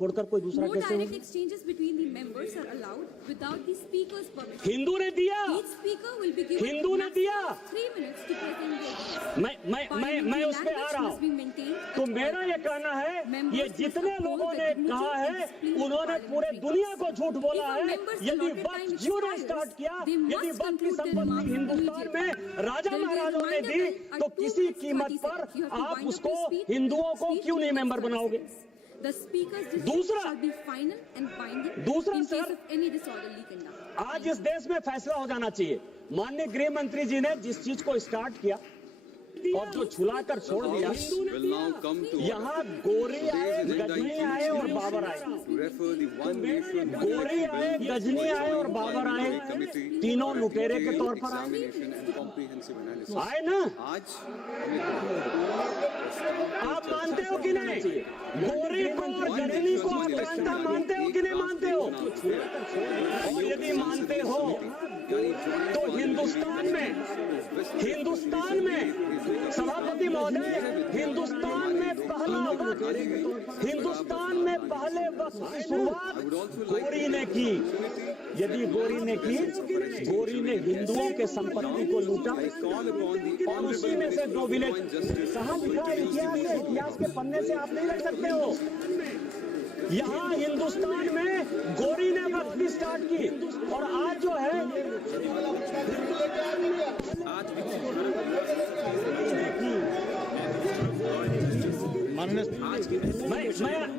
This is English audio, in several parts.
छोड़कर कोई दूसरा No कैसे direct हो? exchanges between the members are allowed without the speaker's permission. Hindu ने दिया, Each speaker will be given Hindu ने दिया। 3 minutes to present their views. मैं उस पे आ रहा हूँ। तो मेरा ये कहना है, ये जितने लोगों ने कहा है उन्होंने पूरे दुनिया को झूठ बोला है। यदि वक्त जियो ने स्टार्ट किया, यदि वक्त की संपत्ति हिंदुस्तान में राजा महाराजों ने दी, तो किसी कीमत पर आप उसको हिंदुओं को क्यों नहीं मेंबर बनाओगे? दूसरा सर, आज इस देश में फैसला हो जाना चाहिए। माननीय गृह मंत्री जी ने जिस चीज को स्टार्ट किया और जो छुलाकर छोड़ दिया, यहाँ गोरी आए, गजनी आए और बाबर आए। गोरी आए, गजनी आए और बाबर आए, तीनों लुटेरे के तौर पर आए ना? आप मानते हो कि नहीं? गोरी को और गजनी को आप क्रांता मानते हो कि नहीं मानते हो? और यदि मानते हो तो हिंदुस्तान में सभापति महोदय, हिंदुस्तान में पहले वक्त की शुरुआत गोरी ने की। यदि गोरी ने हिंदुओं के संपत्ति को लूटा और उसी में से 2 विलेज कहाँ लिखा है? इतिहास के पन्ने से आप नहीं रख सकते हो। यहाँ हिंदुस्तान में गोरी ने वक्त भी स्टार्ट की और आज जो है मैं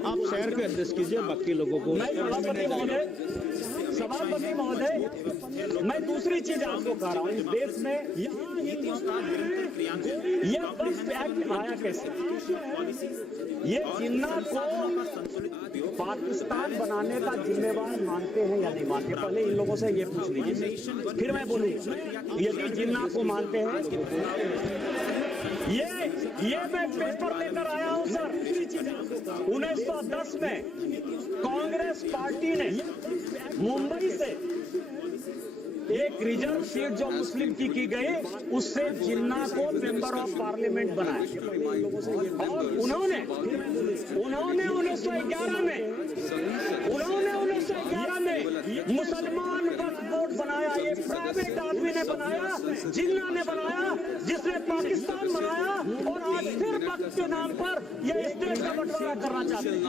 आप शेयर कर एड्रेस कीजिए बाकी लोगों को। सभापति महोदय, मैं दूसरी चीज आपको कह रहा हूँ। इस देश में यह वक्फ एक्ट आया कैसे? ये जिन्ना को पाकिस्तान बनाने का जिम्मेवार मानते हैं या नहीं मानते? पहले इन लोगों से ये पूछ लीजिए, फिर मैं बोलूंगा। यदि जिन्ना को मानते हैं, ये मैं पेपर लेकर आया हूं सर। 1910 में कांग्रेस पार्टी ने मुंबई से एक रिजर्व सीट जो मुस्लिम की गई, उससे जिन्ना को मेंबर ऑफ पार्लियामेंट बनाया। और उन्होंने 1911 में मुसलमान वक्फ बोर्ड बनाया। ये प्राइवेट आदमी ने बनाया, जिन्ना ने बनाया, जिसने पाकिस्तान बनाया। और आज फिर वक्फ के नाम पर यह इस देश का बंटवारा करना चाहते हैं।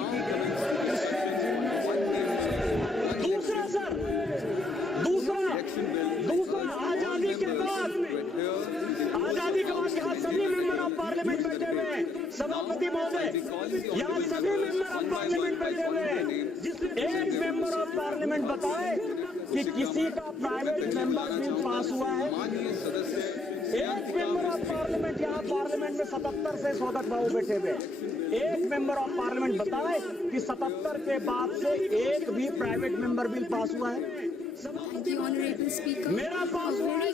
दूसरा आजादी के बाद यहाँ सभी मेंबर ऑफ पार्लियामेंट बैठे हुए हैं। सभापति महोदय, यहाँ सभी मेंबर ऑफ पार्लियामेंट बैठे हुए हैं। एक मेंबर ऑफ पार्लियामेंट बताए कि किसी का प्राइवेट मेंबर बिल पास हुआ है? एक मेंबर ऑफ पार्लियामेंट यहाँ पार्लियामेंट में 77 से स्वागत बाबू बैठे हुए। एक मेंबर ऑफ पार्लियामेंट बताए कि 77 के बाद से एक भी प्राइवेट मेंबर बिल पास हुआ है? मेरा पास हुआ है,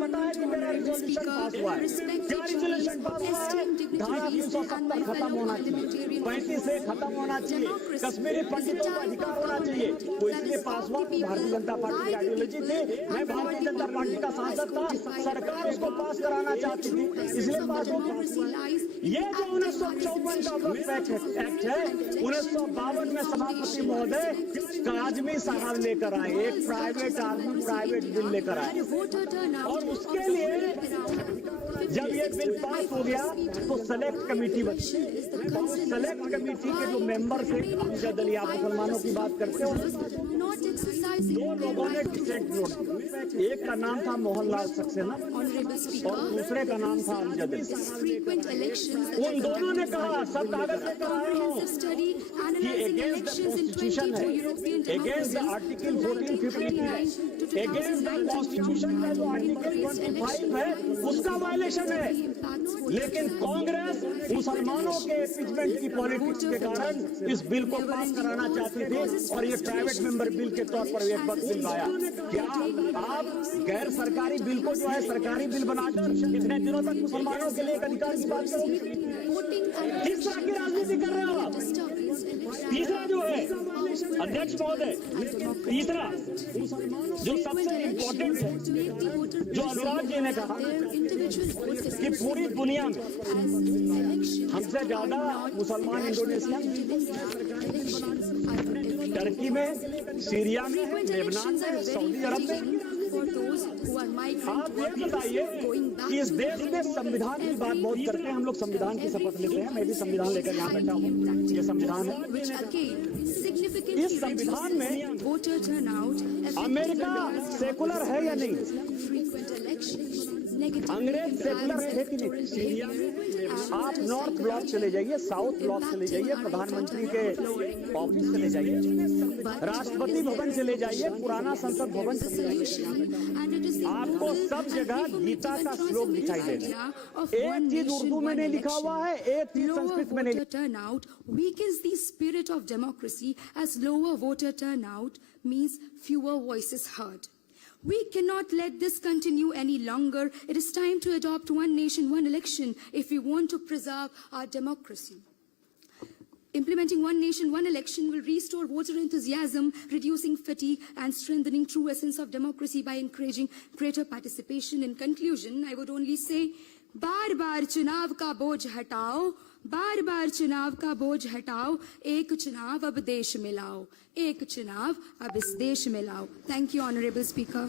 पता है कि मेरा रिजोल्यूशन पास हुआ है। क्या रिजोल्यूशन पास हुआ है? धारा 370 खत्म होना चाहिए, 35 से खत्म होना चाहिए, कश्मीरी पंडितों का अधिकार होना चाहिए। तो इसलिए पास हुआ। भारतीय जनता पार्टी की आइडियोलॉजी थी, मैं भारतीय जनता पार्टी का सांसद था, सरकार उसको पास कराना चाहती थी, इसलिए पास हुआ। ये जो 1954 का वक्फ एक्ट है, 1952 में सभापति महोदय काजमी साहब लेकर आए, एक प्राइवेट आदमी प्राइवेट बिल लेकर आए। और उसके लिए जब ये बिल पास हो गया तो सेलेक्ट कमेटी बनी। और सेलेक्ट कमेटी के जो मेंबर थे, अमजद अली, आप मुसलमानों की बात करते हो, 2 लोगों ने डिसेंट वोट। एक का नाम था मोहनलाल सक्सेना और दूसरे का नाम था अमजद अली। उन दोनों ने कहा, सब कागज लेकर आए हो, कि अगेंस्ट द कॉन्स्टिट्यूशन है, अगेंस्ट द आर्टिकल 1453 है, अगेंस्ट द कॉन्स्टिट्यूशन का जो आर्टिकल 25 है उसका वायलेशन है। लेकिन कांग्रेस मुसलमानों के इम्पीचमेंट की पॉलिटिक्स के कारण इस बिल को पास कराना चाहती थी और ये प्राइवेट मेंबर बिल के तौर पर एक वक्त बिल आया। क्या आप गैर सरकारी बिल को जो है सरकारी बिल बनाकर कितने दिनों तक मुसलमानों के लिए एक अधिकार की बात करोगे? किस तरह की राजनीति कर रहे हो आप? तीसरा जो है अध्यक्ष महोदय, तीसरा जो सबसे इम्पोर्टेंट है, जो अनुराग जी ने कहा कि पूरी दुनिया में हमसे ज्यादा मुसलमान इंडोनेशिया टर्की में, सीरिया में, Frequent लेबनान elections are में, very सऊदी अरब में। fatiguing for those who are migrant आप ये workers बताइए going back कि इस to देश में संविधान की बात बहुत करते हैं हम लोग, संविधान की शपथ लेते हैं, मैं भी संविधान लेकर यहाँ बैठा हूँ, ये संविधान है। which again significantly इस संविधान में reduces voter turnout, America secular है या नहीं? frequent elections, negative अंग्रेज सेकुलर है कि नहीं? सीरिया आप नॉर्थ ब्लॉक चले जाइए, साउथ ब्लॉक चले जाइए, प्रधानमंत्री के ऑफिस चले जाइए, राष्ट्रपति भवन चले जाइए, पुराना संसद भवन चले जाइए, आपको सब जगह गीता का श्लोक दिखाई देगा। एक चीज उर्दू में नहीं लिखा हुआ है, एक चीज संस्कृत में नहीं। Lower voter turnout weakens the spirit of democracy, as lower voter turnout means fewer voices heard. We cannot let this continue any longer. It is time to adopt one nation, one election if we want to preserve our democracy. Implementing one nation, one election will restore voter enthusiasm, reducing fatigue and strengthening true essence of democracy by encouraging greater participation. In conclusion, I would only say, बार-बार चुनाव का बोझ हटाओ, बार-बार चुनाव का बोझ हटाओ, एक चुनाव अब देश में लाओ, एक चुनाव अब इस देश में लाओ। Thank you, Honorable Speaker.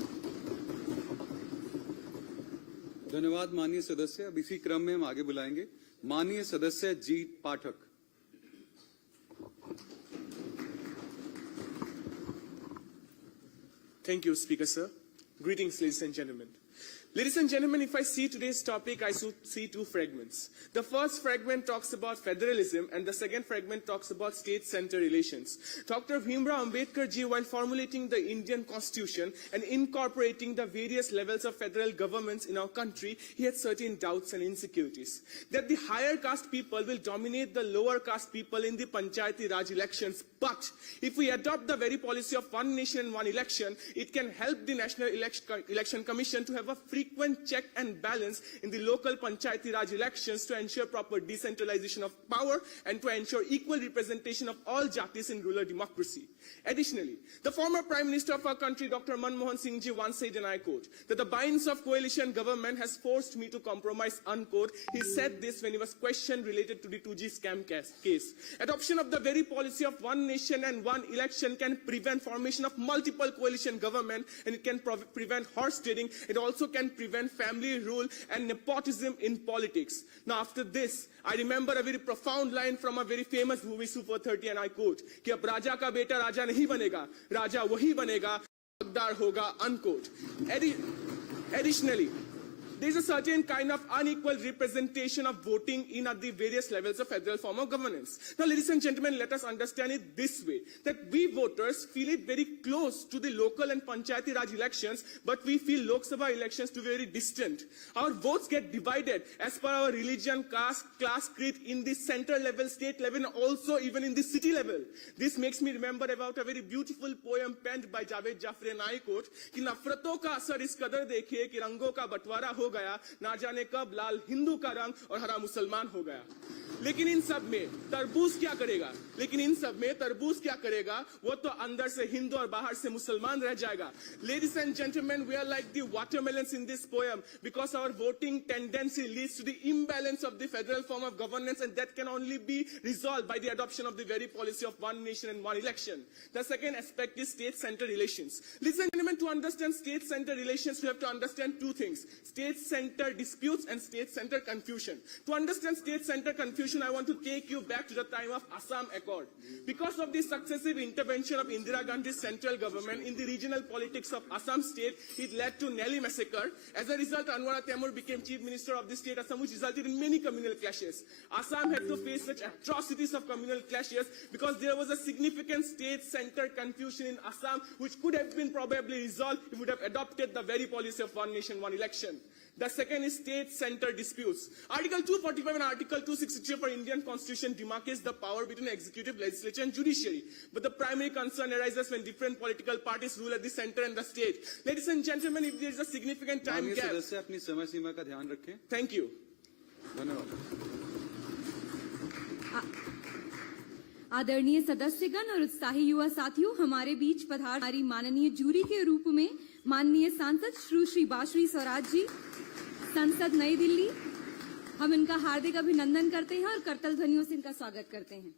धन्यवाद माननीय सदस्य। अब इसी क्रम में हम आगे बुलाएंगे माननीय सदस्य जीत पाठक। Thank you, Speaker, sir. Greetings, ladies and gentlemen. Ladies and gentlemen, if I see today's topic, I see two fragments. The first fragment talks about federalism, and the second fragment talks about state-center relations. Dr. Bhimrao Ambedkar ji, while formulating the Indian Constitution and incorporating the various levels of federal governments in our country, he had certain doubts and insecurities. That the higher caste people will dominate the lower caste people in the Panchayati Raj elections. But if we adopt the very policy of one nation, one election, it can help the National Election Commission to have a frequent check and balance in the local Panchayati Raj elections to ensure proper decentralization of power and to ensure equal representation of all jatis in rural democracy. Additionally, the former Prime Minister of our country, Dr. Manmohan Singh ji, once said, and I quote, that the binds of coalition government has forced me to compromise, unquote. He said this when he was questioned related to the 2G scam case. Adoption of the very policy of one nation and one election can prevent formation of multiple coalition government, and it can prevent horse trading. It also can prevent family rule and nepotism in politics. Now, after this, I remember a very profound line from a very famous movie, Super 30, and I quote, कि अब राजा का बेटा राजा नहीं बनेगा, राजा वही बनेगा, हकदार होगा, unquote. Additionally, there is a certain kind of unequal representation of voting in at the various levels of federal form of governance. Now, ladies and gentlemen, let us understand it this way, that we voters feel it very close to the local and Panchayati Raj elections, but we feel Lok Sabha elections to be very distant. Our votes get divided as per our religion, caste, class, creed in the center level, state level, and also even in the city level. This makes me remember about a very beautiful poem penned by Javed Jafri, and I quote, कि नफरतों का असर इस कदर देखिए कि रंगों का बंटवारा हो गया, ना जाने कब लाल हिंदू का रंग और हरा मुसलमान हो गया। लेकिन इन सब में तरबूज क्या करेगा? लेकिन इन सब में तरबूज क्या करेगा? वो तो अंदर से हिंदू और बाहर से मुसलमान रह जाएगा। Ladies and gentlemen, we are like the watermelons in this poem because our voting tendency leads to the imbalance of the federal form of governance, and that can only be resolved by the adoption of the very policy of one nation and one election. The second aspect is state-center relations. Ladies and gentlemen, to understand state-center relations, we have to understand two things: state-center disputes and state-center confusion. To understand state-center confusion, I want to take you back to the time of Assam Accord. Because of the successive intervention of Indira Gandhi's central government in the regional politics of Assam state, it led to Nelly massacre. As a result, Anwar Temur became chief minister of the state Assam, which resulted in many communal clashes. Assam had to face such atrocities of communal clashes because there was a significant state-center confusion in Assam, which could have been probably resolved if we would have adopted the very policy of one nation, one election. The second is state-center disputes. Article 245 and Article 263 for Indian Constitution demarcates the power between executive, legislature and judiciary. But the primary concern arises when different political parties rule at the center and the state. Ladies and gentlemen, if there is a significant time gap... सदस्य अपनी समय सीमा का ध्यान रखें। Thank you. धन्यवाद। आदरणीय सदस्यगण और उत्साही युवा साथियों, हमारे बीच पधार हमारी माननीय जूरी के रूप में माननीय सांसद श्री बाश्री स्वराज जी, संसद नई दिल्ली, हम इनका हार्दिक अभिनंदन करते हैं और करतल ध्वनियों से इनका स्वागत करते हैं।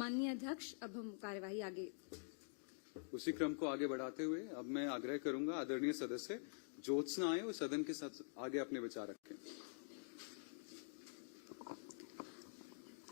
माननीय अध्यक्ष, अब हम कार्यवाही आगे। उसी क्रम को आगे बढ़ाते हुए अब मैं आग्रह करूंगा आदरणीय सदस्य ज्योत्सना आए और सदन के साथ आगे अपने विचार रखें।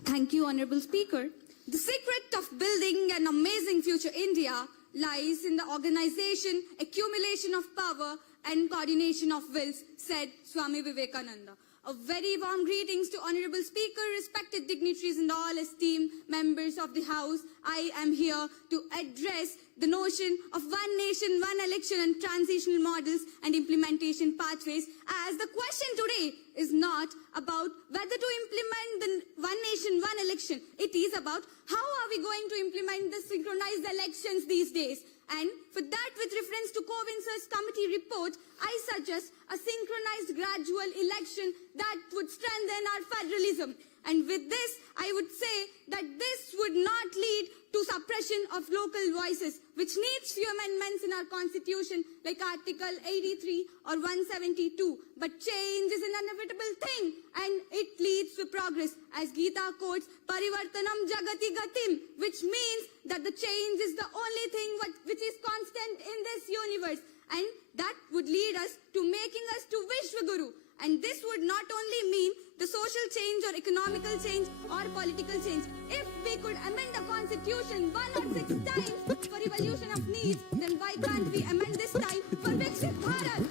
Thank you, Honorable Speaker. The secret of building an amazing future India lies in the organization, accumulation of power, and coordination of wills, said Swami Vivekananda. A very warm greetings to Honorable Speaker, respected dignitaries and all esteemed members of the House. I am here to address the notion of one nation, one election and transitional models and implementation pathways, as the question today is not about whether to implement the one nation, one election. It is about how are we going to implement the synchronized elections these days. And for that, with reference to Covins's committee report, I suggest a synchronized gradual election that would strengthen our federalism. And with this, I would say that this would not lead to suppression of local voices, which needs few amendments in our constitution, like Article 83 or 172. But change is an inevitable thing, and it leads to progress. As Gita quotes, Parivartanam Jagati Gatim, which means that the change is the only thing which is constant in this universe. And that would lead us to making us to Vishwaguru. And this would not only mean the social change or economical change or political change. If we could amend the constitution 106 times for evolution of needs, then why can't we amend this time for Viksit Bharat?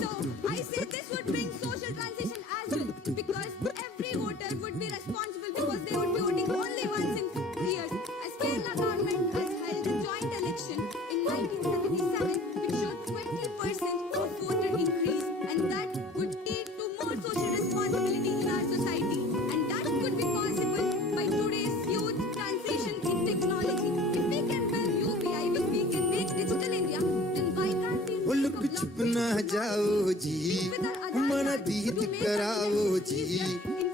So I say this would bring social transition as well, because every voter would be responsible, because they would be voting only once in 3 years. As Kerala government has held a joint election in 1977, which showed 20% of voter increase, and that would lead to more social responsibility in our society. And that could be possible by today's youth transition in technology. If we can build UPI, if we can make digital India, then why can't we मुल्क चुप ना जाओ जी, मन दीद कराओ जी,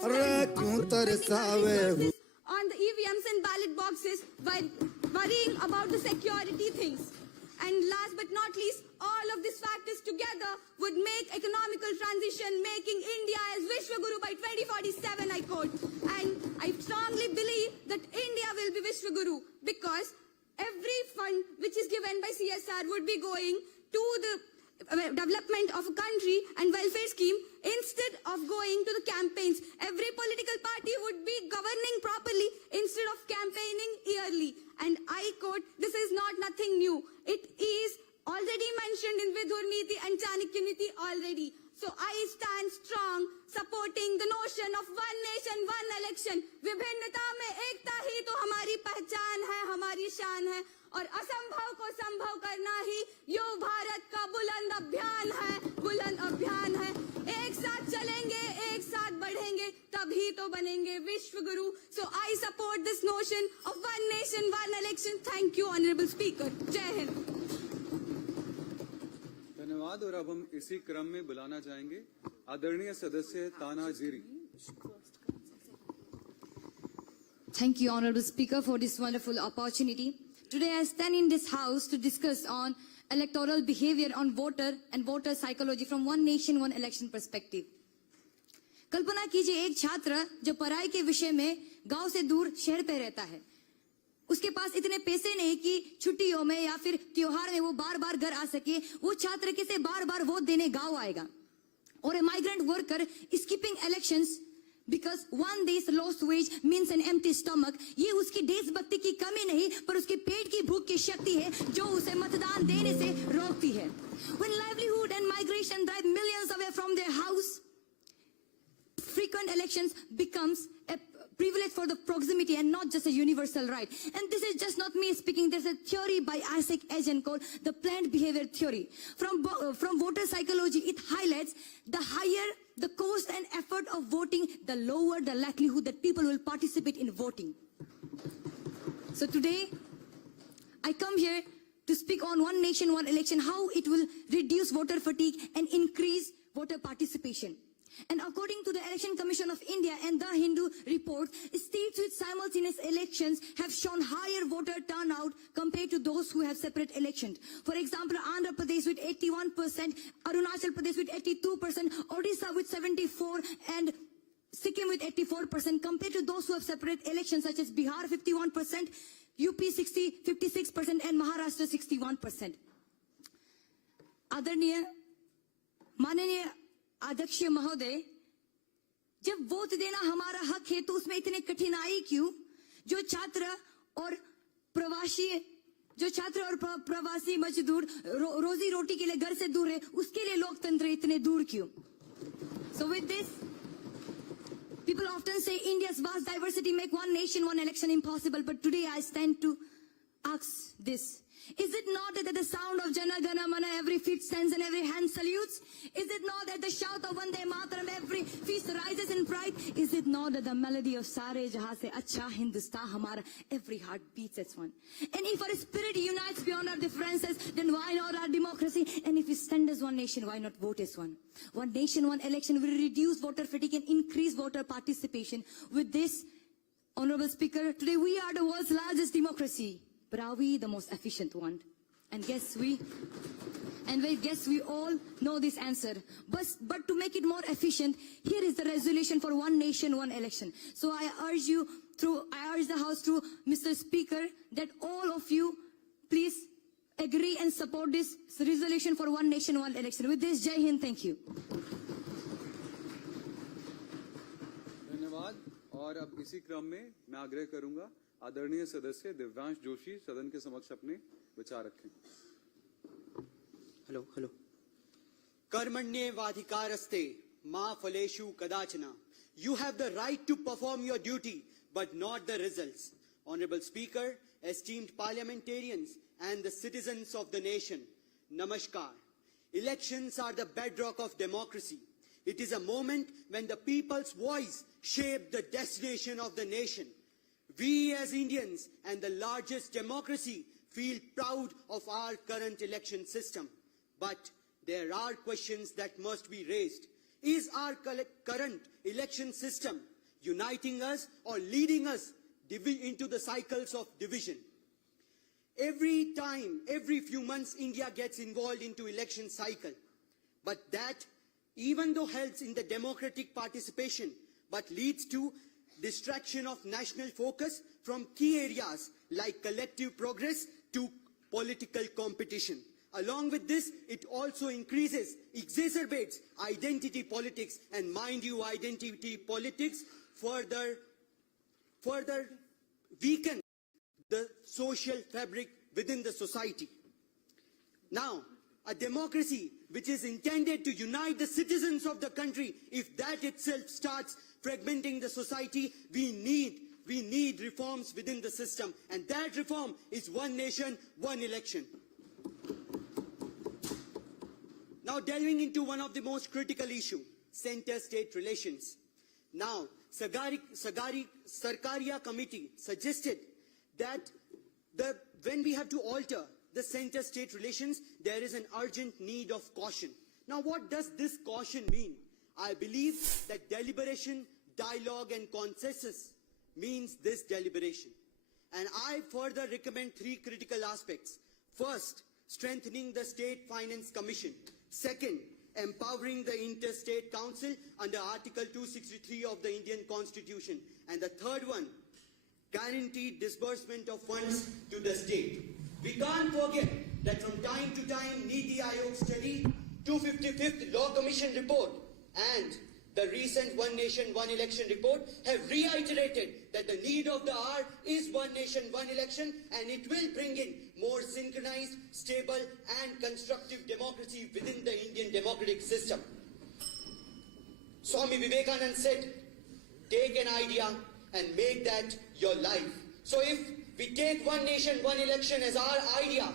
क्यों तरसावे हो। On the EVMs and ballot boxes while worrying about the security things. And last but not least, all of these factors together would make economical transition, making India as Vishwaguru by 2047, I quote. And I strongly believe that India will be Vishwaguru, because every fund which is given by CSR would be going to the development of a country and welfare scheme instead of going to the campaigns. Every political party would be governing properly instead of campaigning yearly. And I quote, this is not nothing new. It is already mentioned in Vidur Niti and Chanakya Niti already. So I stand strong supporting the notion of one nation, one election. विभिन्नता में एकता ही तो हमारी पहचान है, हमारी शान है, और असंभव को संभव करना ही यो भारत का बुलंद अभियान है, बुलंद अभियान है। एक साथ चलेंगे, एक साथ बढ़ेंगे, तभी तो बनेंगे विश्वगुरु। So I support this notion of one nation, one election. Thank you, Honorable Speaker. जय हिंद। धन्यवाद। और अब हम इसी क्रम में बुलाना चाहेंगे आदरणीय सदस्य तानाजीरी। Thank you, Honorable Speaker, for this wonderful opportunity. Today I stand in this house to discuss on electoral behavior on voter and voter psychology from one nation, one election perspective. कल्पना कीजिए एक छात्र जो पढ़ाई के विषय में गांव से दूर शहर पे रहता है, उसके पास इतने पैसे नहीं कि छुट्टियों में या फिर त्योहार में वो बार बार घर आ सके। वो छात्र कैसे बार बार वोट देने गांव आएगा? और a migrant worker skipping elections because one day's lost wage means an empty stomach. ये उसकी देशभक्ति की कमी नहीं, पर उसके पेट की भूख की शक्ति है जो उसे मतदान देने से रोकती है। When livelihood and migration drive millions away from their house, frequent elections becomes a privilege for the proximity and not just a universal right. And this is just not me speaking. There's a theory by Isaac Agen called the planned behavior theory. From voter psychology, it highlights the higher the cost and effort of voting, the lower the likelihood that people will participate in voting. So today, I come here to speak on one nation, one election, how it will reduce voter fatigue and increase voter participation. And according to the Election Commission of India and the Hindu report, states with simultaneous elections have shown higher voter turnout compared to those who have separate elections. For example, Andhra Pradesh with 81%, Arunachal Pradesh with 82%, Odisha with 74%, and Sikkim with 84% compared to those who have separate elections such as Bihar 51%, UP 56% and Maharashtra 61%. आदरणीय माननीय अध्यक्ष महोदय, जब vote देना हमारा हक है तो उसमें इतने कठिनाई क्यों? जो छात्र और प्रवासी मजदूर रोजी रोटी के लिए घर से दूर है, उसके लिए लोकतंत्र इतने दूर क्यों? So with this, people often say India's vast diversity make one nation, one election impossible. But today I stand to ask this. Is it not that at the sound of Jana Gana Mana every feet stands and every hand salutes? Is it not that the shout of Vande Mataram every feast rises in pride? Is it not that the melody of Sare Jahan Se Acha Hindustan Hamara every heart beats as one? And if our spirit unites beyond our differences, then why not our democracy? And if we stand as one nation, why not vote as one? One nation, one election will reduce voter fatigue and increase voter participation. With this, Honorable Speaker, today we are the world's largest democracy. But are we the most efficient one? And guess we all know this answer. But to make it more efficient, here is the resolution for one nation, one election. So I urge the House through Mr. Speaker that all of you please agree and support this resolution for one nation, one election. With this, Jai Hind, thank you. धन्यवाद। और अब इसी क्रम में मैं आग्रह करूंगा आदरणीय सदस्य दिव्यांश जोशी सदन के समक्ष अपने विचार रखें। हेलो कर्मण्येवाधिकारस्ते मा फलेषु कदाचन। You have the right to perform your duty but not the results. Honorable Speaker, esteemed parliamentarians and the citizens of the nation, namaskar. Elections are the bedrock of democracy. It is a moment when the people's voice shapes the destination of the nation. We as Indians and the largest democracy feel proud of our current election system. But there are questions that must be raised. Is our current election system uniting us or leading us into the cycles of division? Every few months, India gets involved into election cycle. But that, even though helps in the democratic participation, but leads to distraction of national focus from key areas like collective progress to political competition. Along with this, it also exacerbates identity politics, and mind you, identity politics further weaken the social fabric within the society. Now, a democracy which is intended to unite the citizens of the country, if that itself starts fragmenting the society, we need reforms within the system, and that reform is one nation, one election. Now delving into one of the most critical issues, center-state relations. Now, Sarkaria Committee suggested that when we have to alter the center-state relations, there is an urgent need of caution. Now, what does this caution mean? I believe that deliberation, dialogue and consensus means this deliberation. And I further recommend three critical aspects. First, strengthening the State Finance Commission. Second, empowering the Interstate Council under Article 263 of the Indian Constitution. And the third one, guaranteed disbursement of funds to the state. We can't forget that from time to time, Niti Aayog study, 255th Law Commission report, and the recent One Nation, One Election report have reiterated that the need of the hour is one nation, one election, and it will bring in more synchronized, stable, and constructive democracy within the Indian democratic system. Swami Vivekananda said, take an idea and make that your life. So if we take one nation, one election as our idea,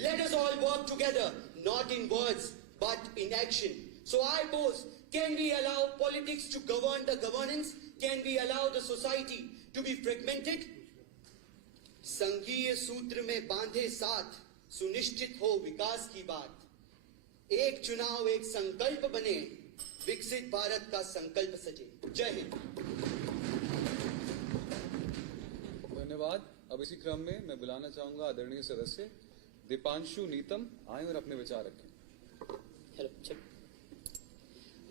let us all work together, not in words, but in action. So I pose, can we allow politics to govern the governance? Can we allow the society to be fragmented? संघीय सूत्र में बांधे साथ सुनिश्चित हो विकास की बात एक चुनाव एक संकल्प बने विकसित भारत का संकल्प सजे जय हिंद धन्यवाद। अब इसी क्रम में मैं बुलाना चाहूंगा आदरणीय सदस्य दीपांशु नीतम आए और अपने विचार रखें।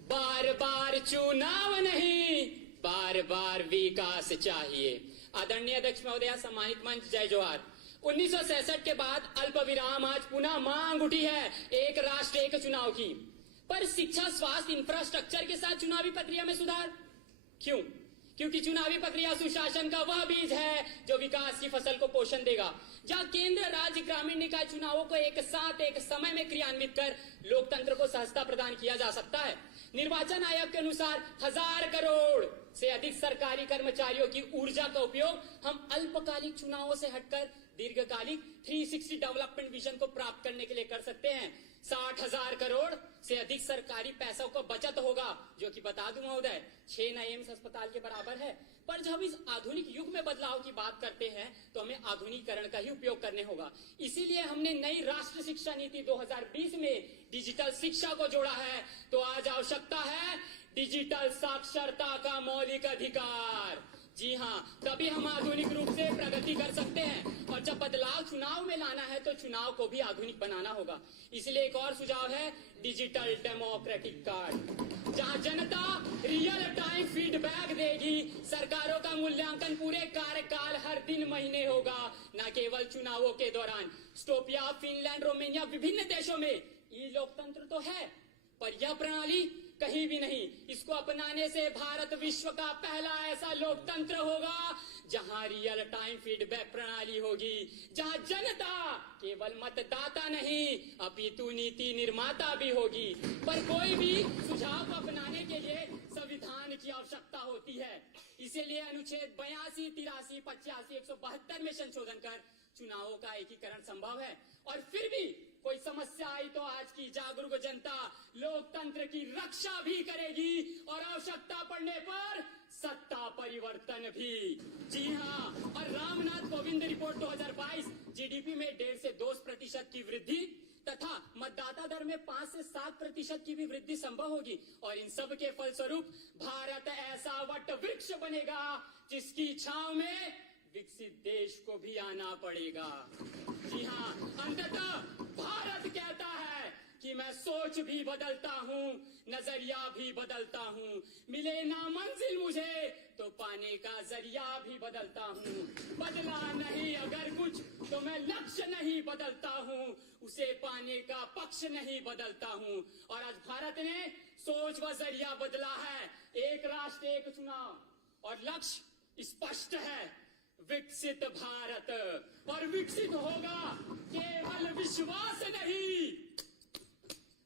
बार बार चुनाव नहीं बार बार विकास चाहिए। आदरणीय अध्यक्ष महोदया, सम्मानित मंच, जय जोहार। 1966 के बाद अल्प विराम आज पुनः मांग उठी है एक राष्ट्र एक चुनाव की। पर शिक्षा, स्वास्थ्य, इंफ्रास्ट्रक्चर के साथ चुनावी प्रक्रिया में सुधार क्यों? क्योंकि चुनावी प्रक्रिया सुशासन का वह बीज है जो विकास की फसल को पोषण देगा। जहां केंद्र, राज्य, ग्रामीण निकाय चुनावों को एक साथ एक समय में क्रियान्वित कर लोकतंत्र को सहजता प्रदान किया जा सकता है। निर्वाचन आयोग के अनुसार 1000 करोड़ से अधिक सरकारी कर्मचारियों की ऊर्जा का उपयोग हम अल्पकालिक चुनावों से हटकर दीर्घकालिक 360 डेवलपमेंट विजन को प्राप्त करने के लिए कर सकते हैं। 60,000 करोड़ से अधिक सरकारी पैसों को बचत होगा, जो कि बता दूं महोदय 6 नए एम्स अस्पताल के बराबर है। पर जब इस आधुनिक युग में बदलाव की बात करते हैं तो हमें आधुनिकीकरण का ही उपयोग करने होगा। इसीलिए हमने नई राष्ट्र शिक्षा नीति 2020 में डिजिटल शिक्षा को जोड़ा है। तो आज आवश्यकता है डिजिटल साक्षरता का मौलिक अधिकार। जी हाँ, तभी हम आधुनिक रूप से प्रगति कर सकते हैं। और जब बदलाव चुनाव में लाना है तो चुनाव को भी आधुनिक बनाना होगा। इसलिए एक और सुझाव है डिजिटल डेमोक्रेटिक कार्ड, जहां जनता रियल टाइम फीडबैक देगी। सरकारों का मूल्यांकन पूरे कार्यकाल हर दिन महीने होगा, न केवल चुनावों के दौरान। स्टोपिया, फिनलैंड, रोमानिया, विभिन्न देशों में ये लोकतंत्र तो है, पर यह प्रणाली कहीं भी नहीं। इसको अपनाने से भारत विश्व का पहला ऐसा लोकतंत्र होगा जहां रियल टाइम फीडबैक प्रणाली होगी, जहां जनता केवल मतदाता नहीं अपितु नीति निर्माता भी होगी। पर कोई भी सुझाव को अपनाने के लिए संविधान की आवश्यकता होती है। इसीलिए अनुच्छेद 82, 83, 85, 172 में संशोधन कर चुनावों का एकीकरण संभव है। और फिर भी कोई समस्या आई तो आज की जागरूक जनता लोकतंत्र की रक्षा भी करेगी और आवश्यकता पड़ने पर सत्ता परिवर्तन भी। जी हाँ, और रामनाथ कोविंद रिपोर्ट 2022 जीडीपी में 1.5 से 2% की वृद्धि तथा मतदाता दर में 5 से 7% की भी वृद्धि संभव होगी। और इन सब के फलस्वरूप भारत ऐसा वट वृक्ष बनेगा जिसकी छांव में विकसित देश को भी आना पड़ेगा। जी हाँ, अंततः भारत कहता है कि मैं सोच भी बदलता हूँ, नजरिया भी बदलता हूँ। मिले ना मंजिल मुझे तो पाने का जरिया भी बदलता हूँ। बदला नहीं अगर कुछ तो मैं लक्ष्य नहीं बदलता हूँ, उसे पाने का पक्ष नहीं बदलता हूँ। और आज भारत ने सोच व जरिया बदला है। एक राष्ट्र एक चुनाव और लक्ष्य स्पष्ट है, विकसित भारत। और विकसित होगा केवल विश्वास नहीं,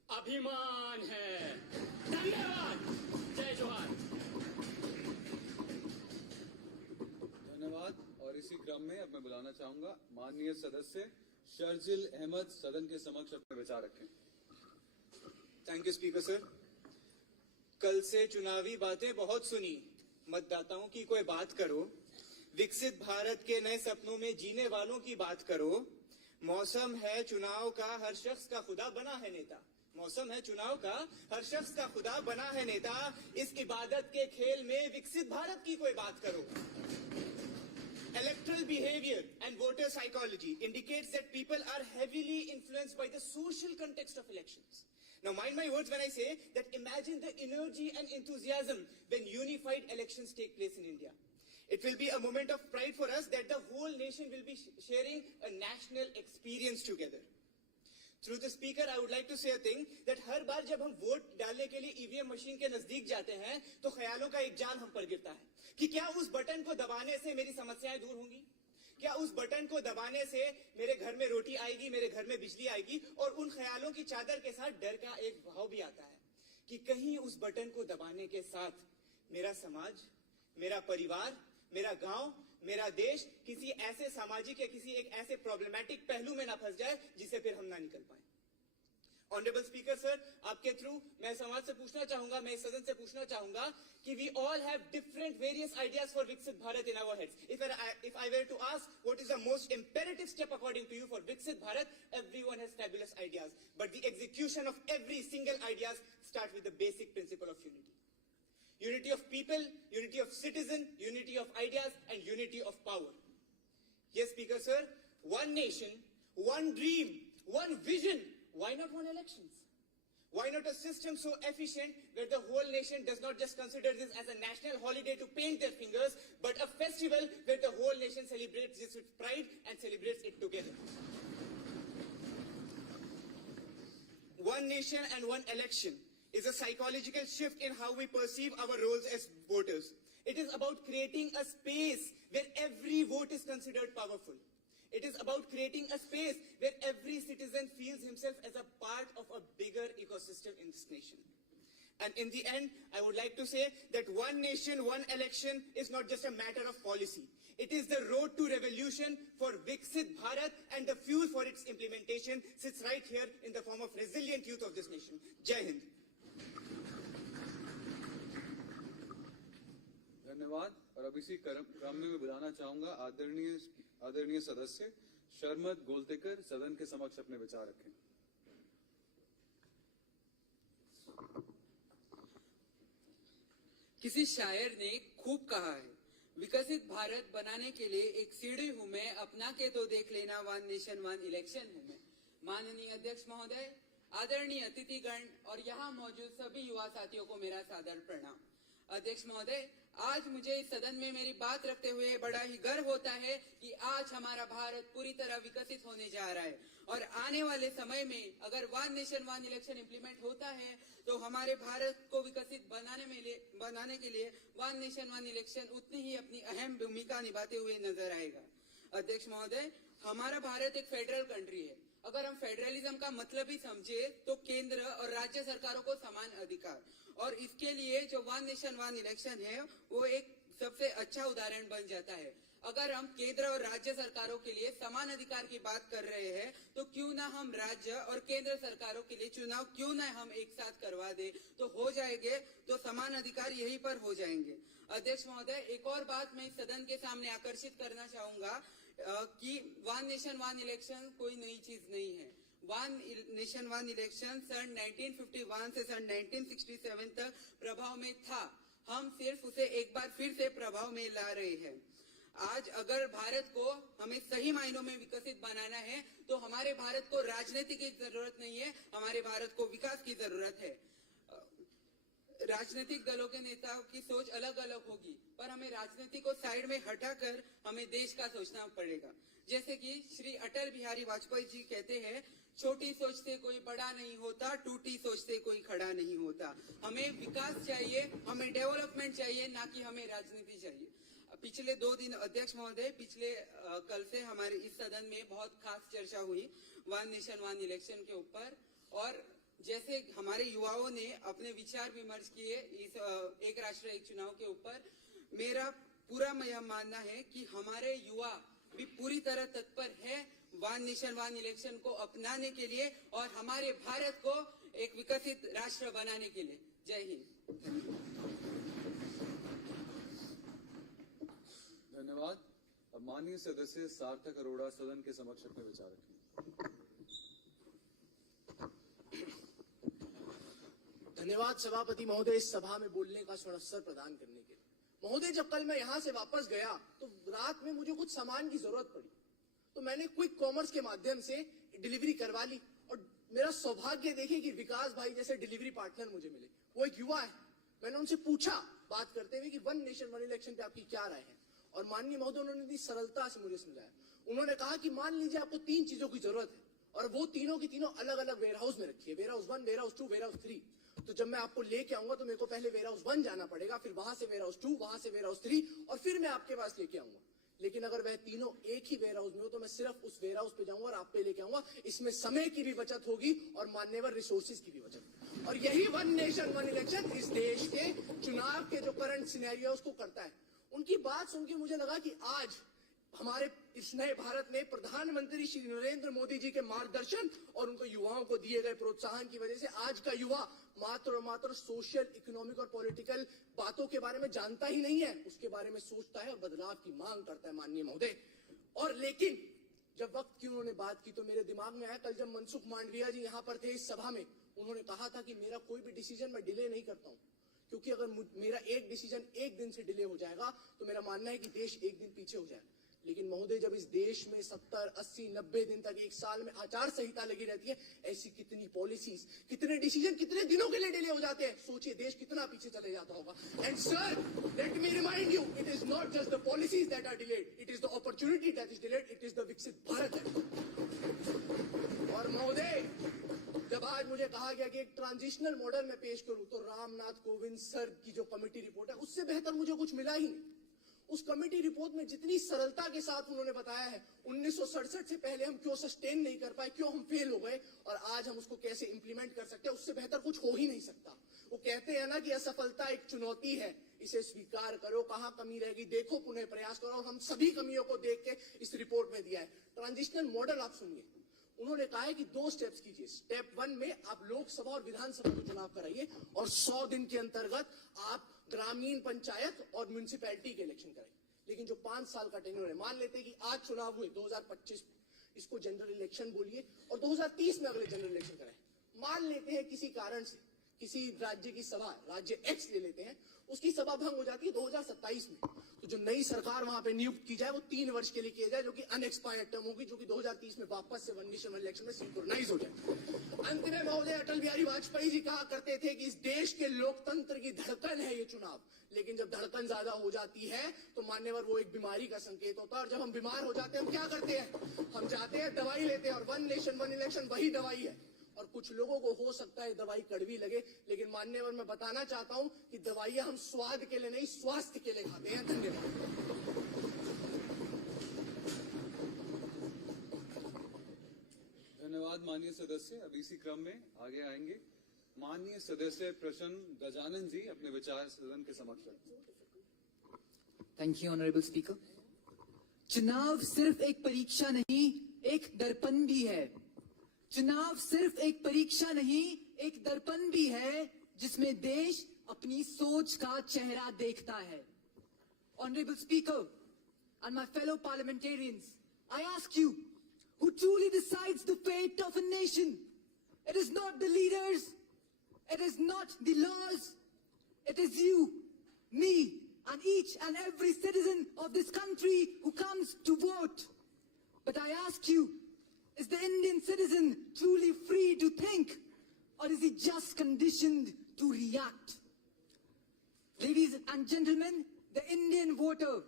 अभिमान है। धन्यवाद, जय जोहार। धन्यवाद। और इसी क्रम में अब मैं बुलाना चाहूंगा माननीय सदस्य शर्जिल अहमद सदन के समक्ष अपने विचार रखें। Thank you speaker sir. कल से चुनावी बातें बहुत सुनी, मतदाताओं की कोई बात करो, विकसित भारत के नए सपनों में जीने वालों की बात करो। मौसम है चुनाव का, हर शख्स का खुदा बना है नेता। मौसम है चुनाव का, हर शख्स का खुदा बना है नेता। इस इबादत के खेल में विकसित भारत की कोई बात करो। Electoral behavior and voter psychology indicates that people are heavily influenced by the social context of elections. Now mind my words when I say that imagine the energy and enthusiasm when unified elections take place in India. It will be a moment of pride for us that the whole nation will be sharing a national experience together. Through the speaker, I would like to say a thing that हर बार जब हम vote डालने के लिए EVM machine के नजदीक जाते हैं तो ख्यालों का एक जाल हम पर गिरता है कि क्या उस बटन को दबाने से मेरी समस्याएं दूर होंगी, क्या उस बटन को दबाने से मेरे घर में रोटी आएगी, मेरे घर में बिजली आएगी। और उन ख्यालों की चादर के साथ डर का एक भाव भी आता है कि कहीं उस बटन को दबाने के साथ मेरा समाज, मेरा परिवार, मेरा गांव, मेरा देश किसी ऐसे सामाजिक या किसी एक ऐसे प्रॉब्लमैटिक पहलू में ना फंस जाए जिसे फिर हम ना निकल पाए। ऑनरेबल स्पीकर सर, आपके थ्रू मैं समाज से पूछना चाहूंगा, मैं इस सदन से पूछना चाहूंगा कि we all have different various ideas for विकसित Bharat in our heads. If I were to ask what is the most imperative step according to you for विकसित Bharat, everyone has fabulous ideas, but the execution of every single ideas start with the basic principle of unity. Unity of people, unity of citizen, unity of ideas, and unity of power. Yes, Speaker sir, one nation, one dream, one vision. Why not one elections? Why not a system so efficient where the whole nation does not just consider this as a national holiday to paint their fingers, but a festival where the whole nation celebrates this with pride and celebrates it together? One nation and one election is a psychological shift in how we perceive our roles as voters. It is about creating a space where every vote is considered powerful. It is about creating a space where every citizen feels himself as a part of a bigger ecosystem in this nation. And in the end, I would like to say that one nation, one election is not just a matter of policy. It is the road to revolution for Viksit Bharat, and the fuel for its implementation sits right here in the form of resilient youth of this nation. Jai Hind. धन्यवाद। और अब इसी क्रम में मैं बुलाना चाहूंगा आदरणीय सदस्य शर्मद गोलतेकर सदन के समक्ष अपने विचार रखें। किसी शायर ने खूब कहा है, विकसित भारत बनाने के लिए एक सीढ़ी हूं मैं, अपना के तो देख लेना, वन नेशन वन इलेक्शन हूं मैं। माननीय अध्यक्ष महोदय, आदरणीय अतिथिगण और यहाँ मौजूद सभी युवा साथियों को मेरा सादर प्रणाम। अध्यक्ष महोदय, आज मुझे इस सदन में मेरी बात रखते हुए बड़ा ही गर्व होता है कि आज हमारा भारत पूरी तरह विकसित होने जा रहा है और आने वाले समय में अगर one nation one election implement होता है तो हमारे भारत को विकसित बनाने के लिए वन नेशन वन इलेक्शन उतनी ही अपनी अहम भूमिका निभाते हुए नजर आएगा। अध्यक्ष महोदय, हमारा भारत एक फेडरल कंट्री है। अगर हम फेडरलिज्म का मतलब ही समझे तो केंद्र और राज्य सरकारों को समान अधिकार, और इसके लिए जो वन नेशन वन इलेक्शन है वो एक सबसे अच्छा उदाहरण बन जाता है। अगर हम केंद्र और राज्य सरकारों के लिए समान अधिकार की बात कर रहे हैं तो क्यों ना हम राज्य और केंद्र सरकारों के लिए चुनाव क्यों ना हम एक साथ करवा दे, तो हो जाएंगे, तो समान अधिकार यहीं पर हो जाएंगे। अध्यक्ष महोदय, एक और बात मैं सदन के सामने आकर्षित करना चाहूंगा कि वन नेशन वन इलेक्शन कोई नई चीज नहीं है। वन नेशन वन इलेक्शन सन 1951 से सन 1967 तक प्रभाव में था। हम सिर्फ उसे एक बार फिर से प्रभाव में ला रहे हैं। आज अगर भारत को हमें सही मायनों में विकसित बनाना है तो हमारे भारत को राजनीति की जरूरत नहीं है, हमारे भारत को विकास की जरूरत है। राजनीतिक दलों के नेताओं की सोच अलग अलग होगी, पर हमें राजनीति को साइड में हटाकर हमें देश का सोचना पड़ेगा। जैसे कि श्री अटल बिहारी वाजपेयी जी कहते हैं, छोटी सोच से कोई बड़ा नहीं होता, टूटी सोच से कोई खड़ा नहीं होता। हमें विकास चाहिए, हमें डेवलपमेंट चाहिए, ना कि हमें राजनीति चाहिए। पिछले 2 दिन अध्यक्ष महोदय, कल से हमारे इस सदन में बहुत खास चर्चा हुई वन नेशन वन इलेक्शन के ऊपर, और जैसे हमारे युवाओं ने अपने विचार विमर्श किए इस एक राष्ट्र एक चुनाव के ऊपर, मेरा पूरा यह मानना है कि हमारे युवा भी पूरी तरह तत्पर है वन नेशन वन इलेक्शन को अपनाने के लिए और हमारे भारत को एक विकसित राष्ट्र बनाने के लिए। जय हिंद। धन्यवाद। अब माननीय सदस्य सार्थक अरोड़ा सदन के समक्ष अपने विचार रखें। धन्यवाद सभापति महोदय, इस सभा में बोलने का अवसर प्रदान करने के लिए। महोदय, जब कल मैं यहाँ से वापस गया तो रात में मुझे कुछ सामान की जरूरत पड़ी, तो मैंने क्विक कॉमर्स के माध्यम से डिलीवरी करवा ली, और मेरा सौभाग्य देखे कि विकास भाई जैसे डिलीवरी पार्टनर मुझे मिले। वो एक युवा है। मैंने उनसे पूछा बात करते हुए कि वन नेशन वन इलेक्शन पे आपकी क्या राय है, और माननीय महोदय उन्होंने इतनी सरलता से मुझे समझाया। उन्होंने कहा कि मान लीजिए आपको 3 चीजों की जरूरत है और वो तीनों की तीनों अलग अलग वेयर हाउस में रखी है, warehouse 1, warehouse 2, warehouse 3। तो जब मैं आपको लेके आऊंगा तो मेरे को पहले वेयर हाउस 1 जाना पड़ेगा, फिर वहां से वेयर हाउस 2, वहां से वेयर हाउस 3, और फिर मैं आपके पास लेके आऊंगा। लेकिन अगर वह तीनों एक ही वेयर हाउस में हो तो मैं सिर्फ उस वेयर हाउस पे जाऊंगा और आप पे लेके आऊंगा। इसमें समय की भी बचत होगी और मान्यवर रिसोर्सेज की भी बचत, और यही वन नेशन वन इलेक्शन इस देश के चुनाव के जो करंट सिनेरियो उसको करता है। उनकी बात सुन के मुझे लगा कि आज हमारे इस नए भारत में प्रधानमंत्री श्री नरेंद्र मोदी जी के मार्गदर्शन और उनको युवाओं को दिए गए प्रोत्साहन की वजह से आज का युवा मात्र और मात्र सोशल, इकोनॉमिक और पॉलिटिकल बातों के बारे में जानता ही नहीं है, उसके बारे में सोचता है और बदलाव की मांग करता है माननीय महोदय। और लेकिन जब वक्त की उन्होंने बात की तो मेरे दिमाग में आया, कल जब मनसुख मांडविया जी यहाँ पर थे इस सभा में, उन्होंने कहा था कि मेरा कोई भी डिसीजन मैं डिले नहीं करता हूँ, क्योंकि अगर मेरा एक डिसीजन एक दिन से डिले हो जाएगा तो मेरा मानना है कि देश एक दिन पीछे हो जाएगा। लेकिन महोदय जब इस देश में 70, 80, 90 दिन तक एक साल में आचार संहिता लगी रहती है, ऐसी कितनी पॉलिसीज, कितने डिसीजन कितने दिनों के लिए डिले हो जाते हैं, सोचिए देश कितना पीछे चले जाता होगा। And sir, let me remind you, it is not just the policies that are delayed, it is the opportunity that is delayed, it is the Viksit Bharat act. और महोदय, जब आज मुझे कहा गया कि एक ट्रांजिशनल मॉडल में पेश करूं, तो रामनाथ कोविंद सर की जो कमेटी रिपोर्ट है, उससे बेहतर मुझे कुछ मिला ही नहीं। उस कमेटी रिपोर्ट में जितनी सरलता के साथ उन्होंने बताया है 1967 से पहले हम क्यों सस्टेन नहीं कर पाए, क्यों हम फेल हो गए, और आज हम उसको कैसे इंप्लीमेंट कर सकते हैं, उससे बेहतर कुछ हो ही नहीं सकता। वो कहते हैं ना कि असफलता एक चुनौती है, इसे स्वीकार करो, कहां कमी रहेगी देखो, पुनः प्रयास करो, और हम सभी कमियों को देख के इस रिपोर्ट में दिया है। ट्रांजिशनल मॉडल आप सुनिए, उन्होंने कहा है कि 2 स्टेप्स कीजिए। स्टेप 1 में आप लोकसभा और विधानसभा के चुनाव कराइए, और 100 दिन के अंतर्गत आप ग्रामीण पंचायत और म्युनिसिपैलिटी के इलेक्शन करें। लेकिन जो 5 साल का टेन्योर है, मान लेते हैं कि आज चुनाव हुए 2025 में, इसको जनरल इलेक्शन बोलिए, और 2030 में अगले जनरल इलेक्शन कराएं। मान लेते हैं किसी कारण से किसी राज्य की सभा, राज्य एक्स ले लेते हैं, उसकी सभा भंग हो जाती है 2027 में, तो जो नई सरकार वहां पे नियुक्त की जाए वो 3 वर्ष के लिए किया जाए, जो कि अनएक्सपायर्ड टर्म होगी, जो कि 2030 में वापस से वन नेशन वन इलेक्शन में सिंक्रोनाइज हो जाए। अंत में महोदय, अटल बिहारी वाजपेयी जी कहा करते थे कि इस देश के लोकतंत्र की धड़कन है ये चुनाव, लेकिन जब धड़कन ज्यादा हो जाती है तो मान्यवर वो एक बीमारी का संकेत होता है, और जब हम बीमार हो जाते हैं हम क्या करते हैं, हम जाते हैं दवाई लेते हैं, और वन नेशन वन इलेक्शन वही दवाई है। और कुछ लोगों को हो सकता है दवाई कड़वी लगे, लेकिन मान्यवर मैं बताना चाहता हूं कि दवाइयां हम स्वाद के लिए नहीं, स्वास्थ्य के लिए खाते हैं। धन्यवाद। धन्यवाद माननीय सदस्य। अब इसी क्रम में आगे आएंगे माननीय सदस्य प्रसन्न गजानन जी, अपने विचार सदन के समक्ष रखें। Thank you honourable speaker. चुनाव सिर्फ एक परीक्षा नहीं, एक दर्पण भी है। चुनाव सिर्फ एक परीक्षा नहीं, एक दर्पण भी है, जिसमें देश अपनी सोच का चेहरा देखता है। Honourable speaker and my fellow parliamentarians, I ask you, who truly decides the fate of a nation? It is not the leaders, it is not the laws, it is you, me, and each and every citizen of this country who comes to vote. But I ask you, is the Indian citizen truly free to think, or is he just conditioned to react? Ladies and gentlemen, the Indian voter,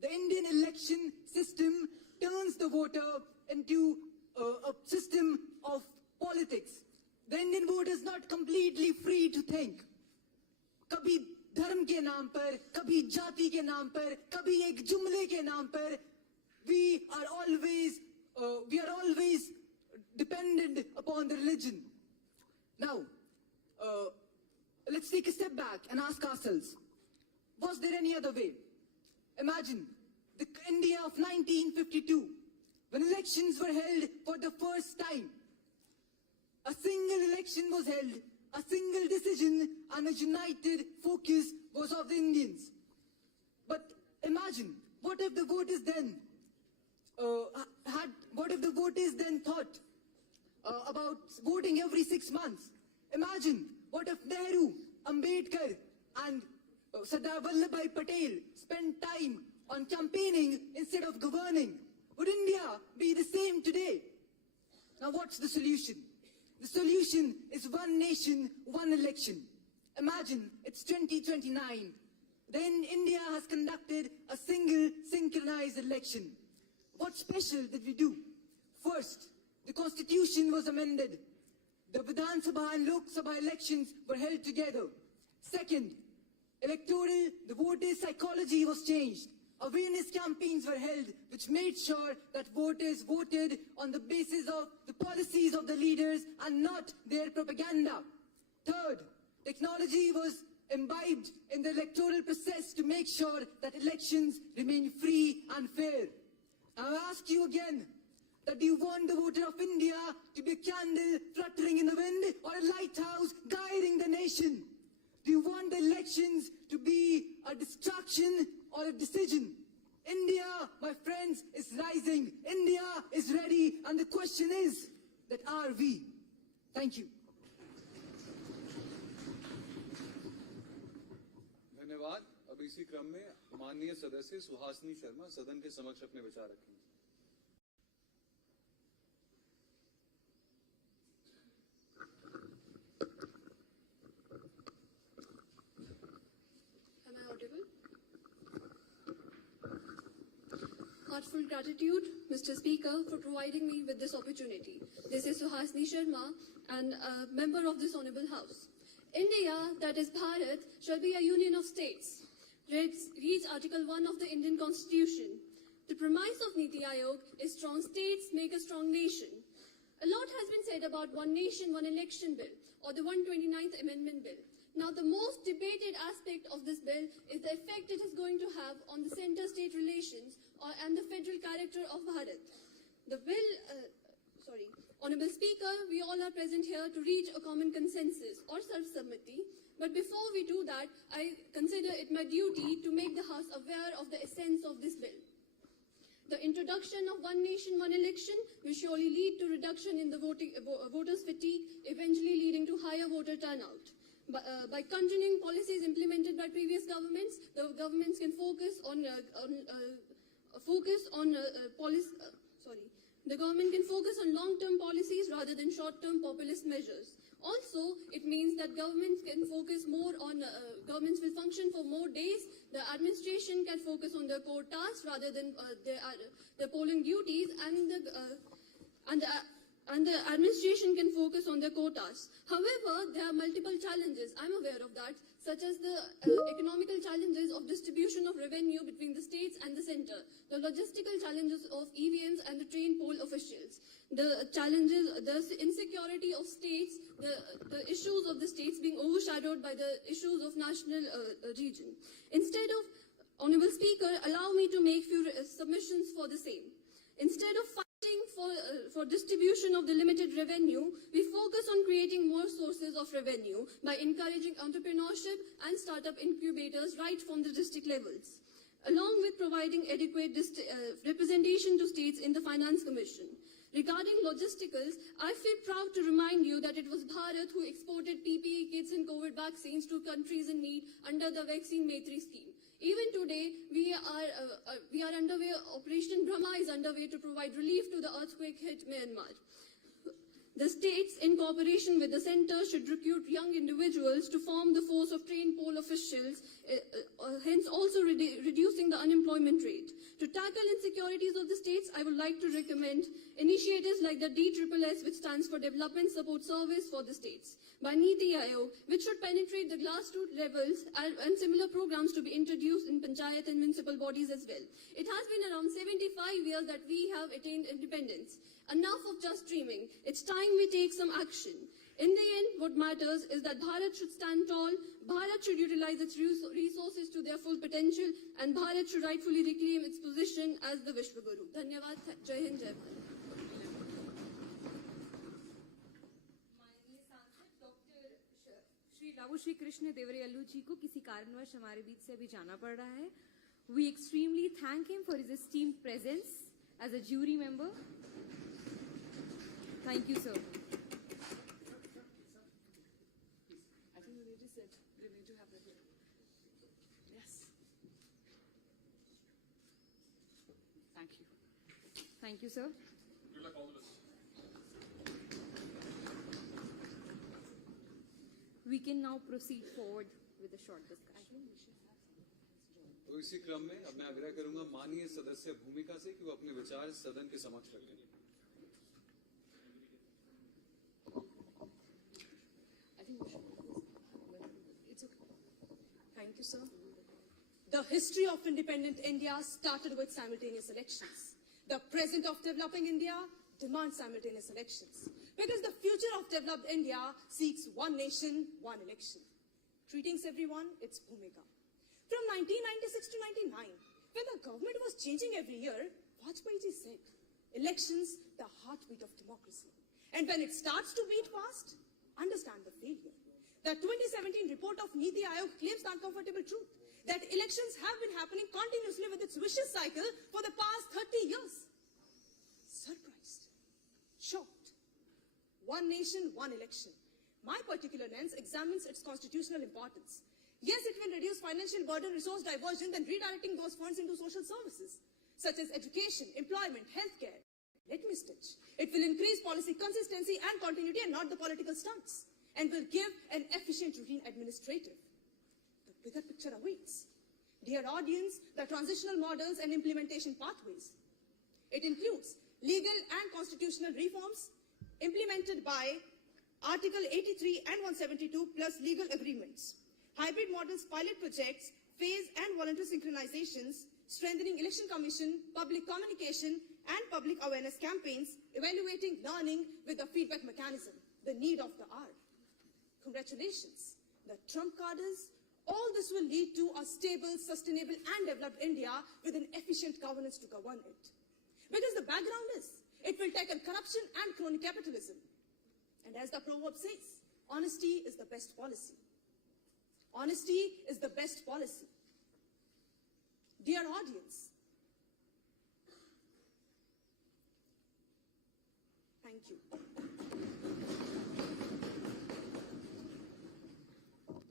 the Indian election system turns the voter into a system of politics. The Indian voter is not completely free to think. कभी धर्म के नाम पर, कभी जाति के नाम पर, कभी एक जुमले के नाम पर, we are always dependent upon the religion. Now, let's take a step back and ask ourselves, was there any other way? Imagine the India of 1952, when elections were held for the first time. A single election was held, a single decision, and a united focus was of the Indians. But imagine, what if the voters then thought about voting every 6 months? Imagine, what if Nehru, Ambedkar, and Sardar Vallabhbhai Patel spent time on campaigning instead of governing? Would India be the same today? Now what's the solution? The solution is one nation, one election. Imagine it's 2029. Then India has conducted a single synchronized election. What special did we do? First, the constitution was amended. The Vidhan Sabha and Lok Sabha elections were held together. Second, electoral, the voter psychology was changed. Awareness campaigns were held which made sure that voters voted on the basis of the policies of the leaders and not their propaganda. Third, technology was imbibed in the electoral process to make sure that elections remain free and fair. Now I ask you again, that do you want the voter of India to be a candle fluttering in the wind or a lighthouse guiding the nation? Do you want the elections to be a distraction or a decision? India, my friends, is rising. India is ready. And the question is, that are we? Thank you. धन्यवाद। अब इसी क्रम में माननीय सदस्य सुहासिनी शर्मा सदन के समक्ष अपने विचार रखेंगे। Am I audible? Heartfelt gratitude, Mr. Speaker, for providing me with this opportunity. This is Suhasini Sharma, and a member of this Honourable House. India, that is Bharat, shall be a union of states. Reads Article 1 of the Indian Constitution. The premise of Niti Aayog is strong states make a strong nation. A lot has been said about One Nation, One Election Bill, or the 129th Amendment Bill. Now, the most debated aspect of this bill is the effect it is going to have on the center-state relations and the federal character of Bharat. The bill, Honourable Speaker, we all are present here to reach a common consensus or self-submity. But before we do that, I consider it my duty to make the House aware of the essence of this bill. The introduction of One Nation, One Election will surely lead to reduction in the voters' fatigue, eventually leading to higher voter turnout. By continuing policies implemented by previous governments, the governments can focus on the government can focus on long-term policies rather than short-term populist measures. Also, it means that governments can focus more on, governments will function for more days. The administration can focus on their core tasks rather than their polling duties, and the administration can focus on their core tasks. However, there are multiple challenges, I'm aware of that, such as the economical challenges of distribution of revenue between the states and the center, the logistical challenges of EVMs and the trained poll officials, the challenges, the insecurity of states, the issues of the states being overshadowed by the issues of national region. Instead of, Honourable Speaker, allow me to make few submissions for the same. Instead of fighting for distribution of the limited revenue, we focus on creating more sources of revenue by encouraging entrepreneurship and startup incubators right from the district levels, along with providing adequate representation to states in the Finance Commission. Regarding logisticals, I feel proud to remind you that it was Bharat who exported PPE kits and COVID vaccines to countries in need under the Vaccine Maitri scheme. Even today, we are underway, Operation Brahma is underway to provide relief to the earthquake-hit Myanmar. The states, in cooperation with the center, should recruit young individuals to form the force of trained poll officials, hence also reducing the unemployment rate. To tackle insecurities of the states, I would like to recommend initiatives like the DSSS, which stands for Development Support Service for the States, by Niti Aayog, which should penetrate the grassroots levels, and similar programs to be introduced in panchayat and municipal bodies as well. It has been around 75 years that we have attained independence. Enough of just dreaming. It's time we take some action. In the end, what matters is that Bharat should stand tall, Bharat should utilize its resources to their full potential, and Bharat should rightfully reclaim its position as the Vishwaguru. Dhanyavad, Jai Hind, Jai Bharat. Shri रावू श्री कृष्ण देवरियालू जी को किसी कारणवश हमारे बीच से अभी जाना पड़ रहा है. We extremely thank him for his esteemed presence as a jury member. Thank you, sir. I think we need to sit. We need to have that here. Yes. Thank you. Thank you, sir. Good luck, all of us. We can now proceed forward with a short discussion. तो इसी क्रम में अब मैं आग्रह करूंगा माननीय सदस्य भूमिका से कि वो अपने विचार सदन के समक्ष रखें. Thank you, sir. The history of independent India started with simultaneous elections. The present of developing India demands simultaneous elections, because the future of developed India seeks one nation, one election. Greetings, everyone. It's Bhumika. From 1996 to 99, when the government was changing every year, Vajpayee said, elections, the heartbeat of democracy. And when it starts to beat fast, understand the failure. The 2017 report of Niti Aayog claims the uncomfortable truth that elections have been happening continuously with its vicious cycle for the past 30 years. Surprised, shocked. One nation, one election. My particular lens examines its constitutional importance. Yes, it will reduce financial burden, resource diversion, then redirecting those funds into social services, such as education, employment, healthcare. Let me stitch. It will increase policy consistency and continuity and not the political stunts, and will give an efficient routine administrative. The bigger picture awaits. Dear audience, the transitional models and implementation pathways. It includes legal and constitutional reforms implemented by Article 83 and 172 plus legal agreements. Hybrid models, pilot projects, phase and voluntary synchronizations, strengthening election commission, public communication and public awareness campaigns, evaluating learning with the feedback mechanism, the need of the hour. Congratulations. The trump carders, all this will lead to a stable, sustainable and developed India with an efficient governance to govern it. Because the background is, it will tackle corruption and crony capitalism. And as the proverb says, honesty is the best policy. Honesty is the best policy. Dear audience, thank you.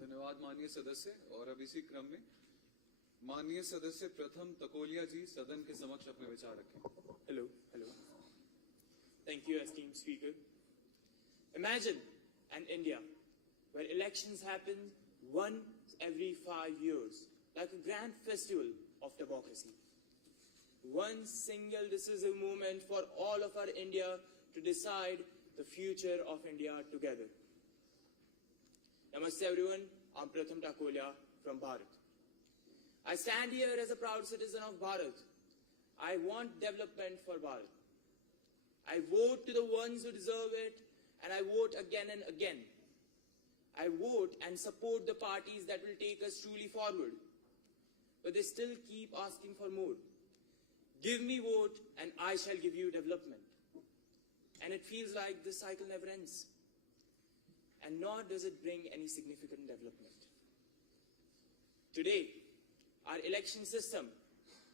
धन्यवाद माननीय सदस्य। और अब इसी क्रम में माननीय सदस्य प्रथम तकोलिया जी सदन के समक्ष अपने विचार रखें। Hello. Thank you, esteemed speaker. Imagine an India where elections happen once every 5 years, like a grand festival of democracy. One single decisive moment for all of our India to decide the future of India together. Namaste everyone, I'm Pratham Takolia from Bharat. I stand here as a proud citizen of Bharat. I want development for Bharat. I vote to the ones who deserve it, and I vote again and again. I vote and support the parties that will take us truly forward. But they still keep asking for more. Give me vote and I shall give you development. And it feels like this cycle never ends. And nor does it bring any significant development. Today, our election system,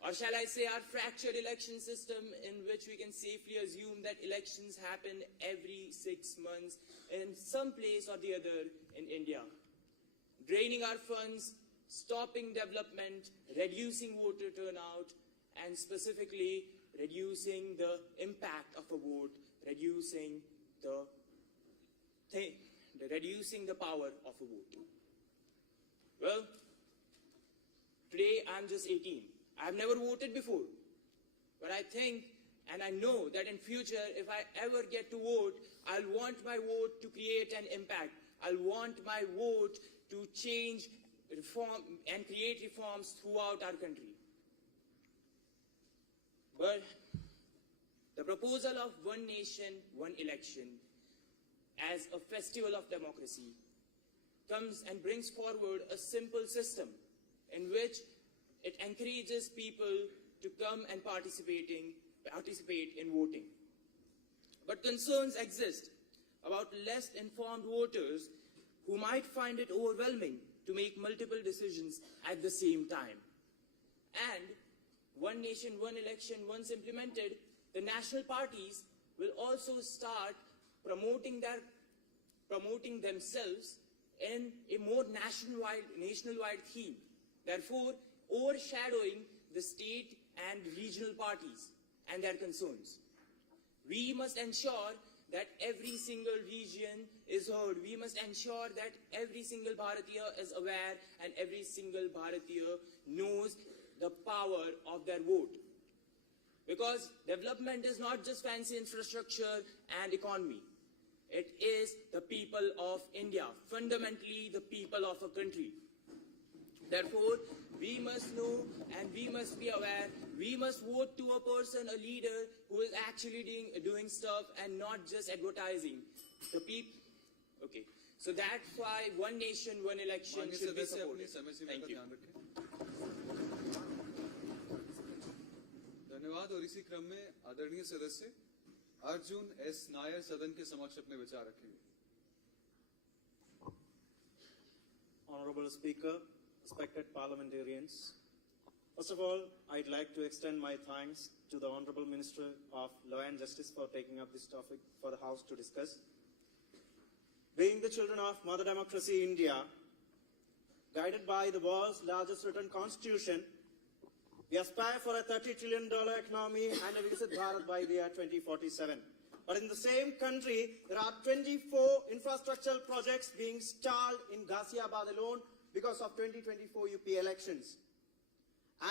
or shall I say our fractured election system, in which we can safely assume that elections happen every 6 months in some place or the other in India, draining our funds, stopping development, reducing voter turnout, and specifically reducing the impact of a vote, reducing the power of a vote. Well, today I'm just 18. I've never voted before, but I think and I know that in future, if I ever get to vote, I'll want my vote to create an impact. I'll want my vote to change, reform, and create reforms throughout our country. But the proposal of one nation, one election as a festival of democracy comes and brings forward a simple system in which it encourages people to come and participate in voting. But concerns exist about less informed voters who might find it overwhelming to make multiple decisions at the same time. And one nation, one election, once implemented, the national parties will also start promoting themselves in a more nationwide theme, therefore overshadowing the state and regional parties and their concerns. We must ensure that every single region is heard. We must ensure that every single Bharatiya is aware and every single Bharatiya knows the power of their vote. Because development is not just fancy infrastructure and economy. It is the people of India, fundamentally the people of a country. Therefore, we must know and we must be aware. We must vote to a person, a leader who is actually doing stuff and not just advertising. The people. Okay, so that's why one nation, one election should be supported. Thank you. धन्यवाद। और इसी क्रम में आदरणीय सदस्य Arjun S Nair सदन के समक्ष अपने विचार रखेंगे। Honorable Speaker, respected parliamentarians, first of all, I'd like to extend my thanks to the Honorable Minister of Law and Justice for taking up this topic for the House to discuss. Being the children of Mother Democracy India, guided by the world's largest written constitution, we aspire for a $30 trillion economy and a Viksit Bharat by the year 2047. But in the same country, there are 24 infrastructural projects being stalled in Ghaziabad alone because of 2024 UP elections.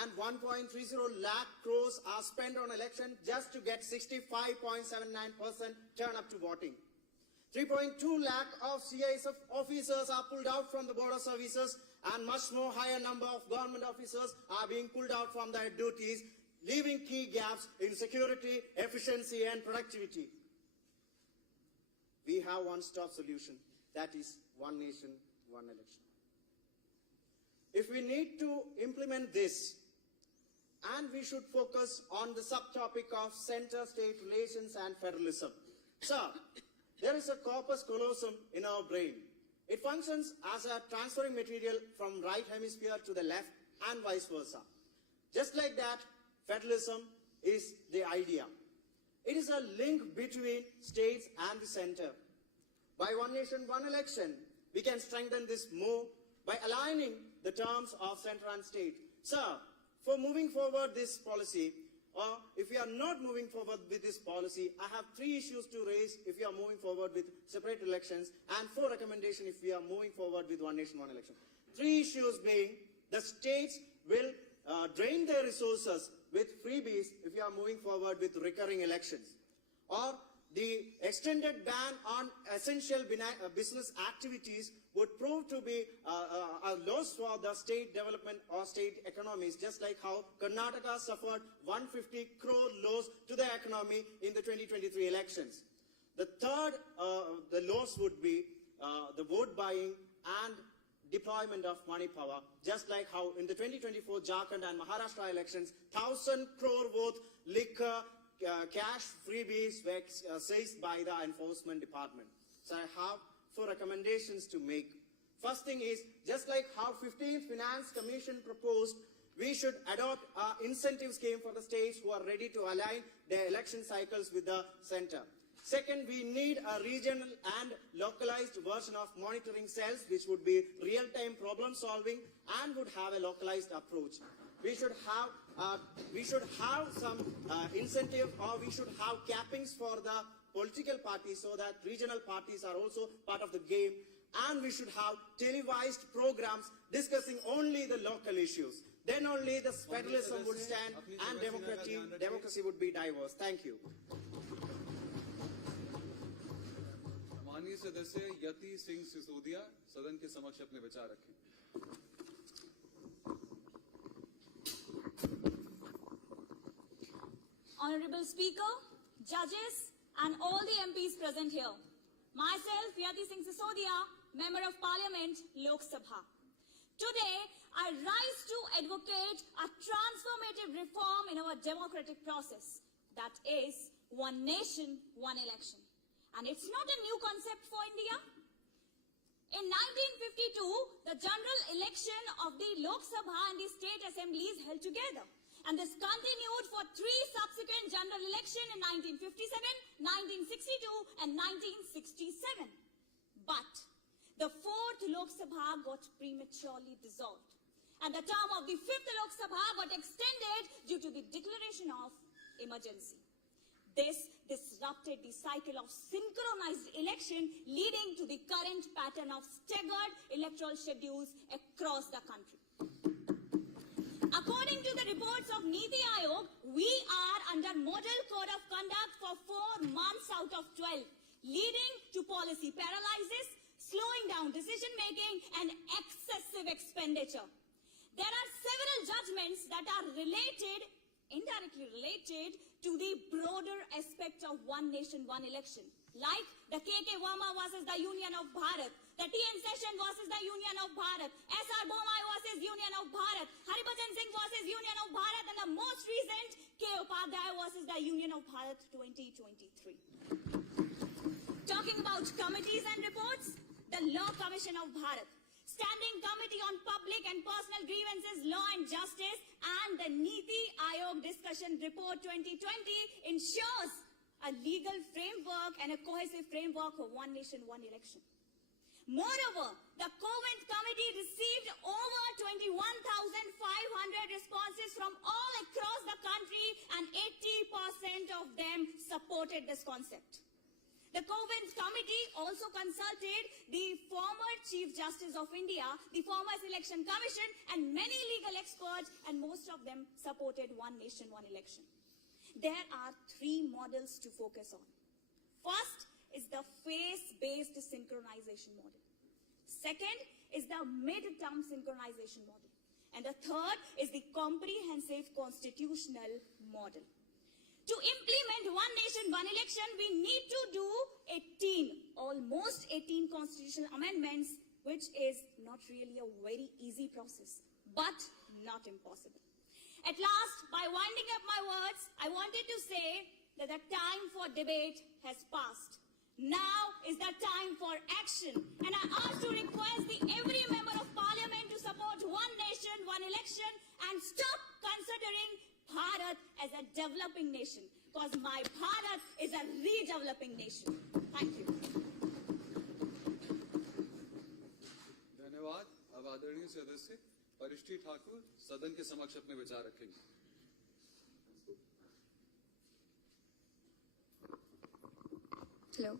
And 1.30 lakh crores are spent on election just to get 65.79% turn up to voting. 3.2 lakh of CISF officers are pulled out from the border services, and much more higher number of government officers are being pulled out from their duties, leaving key gaps in security, efficiency and productivity. We have one-stop solution, that is one nation, one election. If we need to implement this, and we should focus on the subtopic of center-state relations and federalism. Sir, there is a corpus callosum in our brain. It functions as a transferring material from right hemisphere to the left and vice versa. Just like that, federalism is the idea. It is a link between states and the center. By one nation, one election, we can strengthen this more by aligning the terms of center and state. Sir, for moving forward this policy, or if we are not moving forward with this policy, I have 3 issues to raise if we are moving forward with separate elections, and 4 recommendations if we are moving forward with one nation, one election. 3 issues being, the states will drain their resources with freebies if we are moving forward with recurring elections, or the extended ban on essential business activities would prove to be a loss for the state development or state economies, just like how Karnataka suffered 150 crore loss to the economy in the 2023 elections. The third, the loss would be the vote buying and deployment of money power, just like how in the 2024 Jharkhand and Maharashtra elections, 1,000 crore worth liquor, cash freebies were seized by the enforcement department. So I have 4 recommendations to make. First thing is, just like how 15th Finance Commission proposed, we should adopt an incentive scheme for the states who are ready to align their election cycles with the center. Second, we need a regional and localized version of monitoring cells, which would be real-time problem solving and would have a localized approach. We should have some incentive, or we should have cappings for the political parties so that regional parties are also part of the game, and we should have televised programs discussing only the local issues. Then only the federalism would stand and democracy would be diverse. Thank you. माननीय सदस्य यति सिंह सिसोदिया सदन के समक्ष अपने विचार रखें। Honorable Speaker, judges and all the MPs present here. Myself, Yati Singh Sisodia, Member of Parliament, Lok Sabha. Today, I rise to advocate a transformative reform in our democratic process. That is, one nation, one election. And it's not a new concept for India. In 1952, the general election of the Lok Sabha and the state assemblies held together. And this continued for 3 subsequent general elections in 1957, 1962 and 1967. But the 4th Lok Sabha got prematurely dissolved. And the term of the 5th Lok Sabha got extended due to the declaration of emergency. This disrupted the cycle of synchronized election, leading to the current pattern of staggered electoral schedules across the country. According to the reports of Niti Aayog, we are under model code of conduct for 4 months out of 12, leading to policy paralysis, slowing down decision-making and excessive expenditure. There are several judgments that are indirectly related to the broader aspect of one nation, one election, like the K.K. Verma versus the Union of Bharat, the T.N. Session versus the Union of Bharat, S.R. Bomai versus Union of Bharat, Haribhajan Singh versus Union of Bharat, and the most recent K. Upadhyay versus the Union of Bharat 2023. Talking about committees and reports, the Law Commission of Bharat, Standing Committee on Public and Personal Grievances, Law and Justice, and the Niti Aayog Discussion Report 2020 ensures a legal framework and a cohesive framework for one nation, one election. Moreover, the Covent Committee received over 21,500 responses from all across the country, and 80% of them supported this concept. The Covent Committee also consulted the former Chief Justice of India, the former Selection Commission, and many legal experts, and most of them supported one nation, one election. There are three models to focus on. First is the phase-based synchronization model. Second is the mid-term synchronization model. And the third is the comprehensive constitutional model. To implement one nation, one election, we need to do almost 18 constitutional amendments, which is not really a very easy process, but not impossible. At last, by winding up my words, I wanted to say that the time for debate has passed. Now is the time for action, and I ask to request every member of parliament to support one nation, one election, and stop considering Bharat as a developing nation, because my Bharat is a redeveloping nation. Thank you. धन्यवाद। अब आदरणीय सदस्य परिष्ठी ठाकुर सदन के समक्ष अपने विचार रखेंगे। हेलो,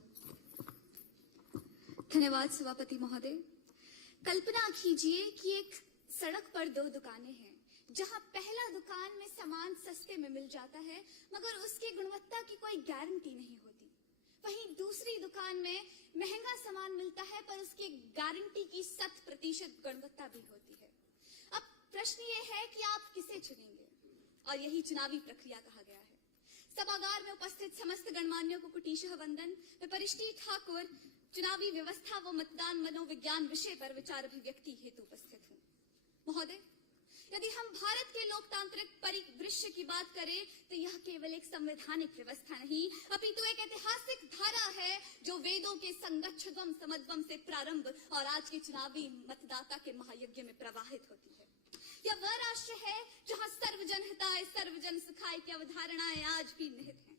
धन्यवाद सभापति महोदय। कल्पना कीजिए कि एक सड़क पर दो दुकानें हैं, जहां पहला दुकान में सामान सस्ते में मिल जाता है, मगर उसकी गुणवत्ता की कोई गारंटी नहीं होती। वहीं दूसरी दुकान में महंगा सामान मिलता है, पर उसकी गारंटी की 100% गुणवत्ता भी होती है। अब प्रश्न ये है कि आप किसे चुनेंगे, और यही चुनावी प्रक्रिया कहा गया है। सभागार में उपस्थित समस्त गणमान्यों को कुटीशः वंदन। मैं परिष्ठी ठाकुर चुनावी व्यवस्था व मतदान मनोविज्ञान विषय पर विचार अभिव्यक्ति हेतु उपस्थित हूँ। महोदय, यदि हम भारत के लोकतांत्रिक परिदृश्य की बात करें, तो यह केवल एक संवैधानिक व्यवस्था नहीं, अपितु एक ऐतिहासिक धारा है जो वेदों के संगच्छध्वम समध्वम से प्रारंभ और आज के चुनावी मतदाता के महायज्ञ में प्रवाहित होती है। यह वह राष्ट्र है जहां सर्वजन हिताय सर्वजन सुखाय की अवधारणाएं आज भी निहित हैं।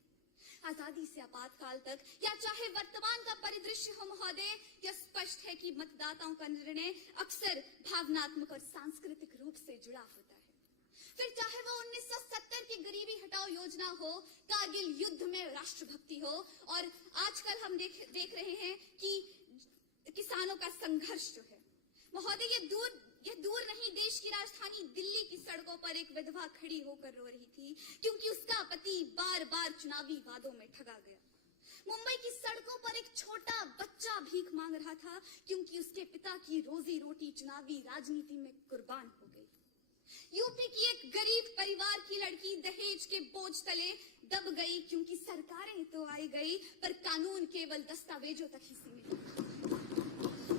आजादी से आपातकाल तक, या चाहे वर्तमान का परिदृश्य हो महोदय, यह स्पष्ट है कि मतदाताओं का निर्णय अक्सर भावनात्मक और सांस्कृतिक रूप से जुड़ा होता है। फिर चाहे वो 1970 की गरीबी हटाओ योजना हो, कारगिल युद्ध में राष्ट्रभक्ति हो, और आजकल हम देख रहे हैं कि किसानों का संघर्ष जो है महोदय, यह दूर नहीं, देश की राजधानी दिल्ली की सड़कों पर एक विधवा खड़ी होकर रो रही थी, क्योंकि उसका पति बार बार चुनावी वादों में ठगा गया। मुंबई की सड़कों पर एक छोटा बच्चा भीख मांग रहा था, क्योंकि उसके पिता की रोजी रोटी चुनावी राजनीति में कुर्बान हो गई। यूपी की एक गरीब परिवार की लड़की दहेज के बोझ तले दब गई, क्योंकि सरकारें तो आई गई, पर कानून केवल दस्तावेजों तक ही सीमित था।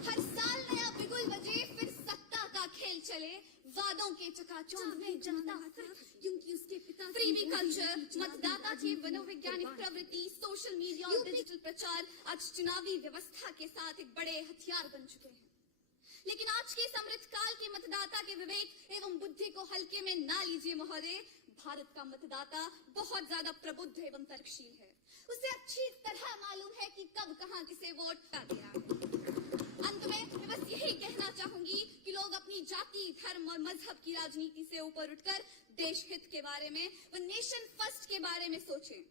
हर साल नया बिगुल बजे, फिर सत्ता का खेल चले, वादों के चकाचौंध में जनता था, क्योंकि उसके पिता फ्रीबी कल्चर, मतदाता की मनोवैज्ञानिक प्रवृत्ति, सोशल मीडिया और डिजिटल प्रचार आज चुनावी व्यवस्था के साथ एक बड़े हथियार बन चुके हैं। लेकिन आज के समृद्ध काल के मतदाता के विवेक एवं बुद्धि को हल्के में ना लीजिए महोदय। भारत का मतदाता बहुत ज्यादा प्रबुद्ध एवं तर्कशील है। उसे अच्छी तरह मालूम है कि कब कहां किसे वोट कर दिया है। अंत में मैं बस यही कहना चाहूंगी कि लोग अपनी जाति, धर्म और मजहब की राजनीति से ऊपर उठकर देश हित के बारे में व नेशन फर्स्ट के बारे में सोचें,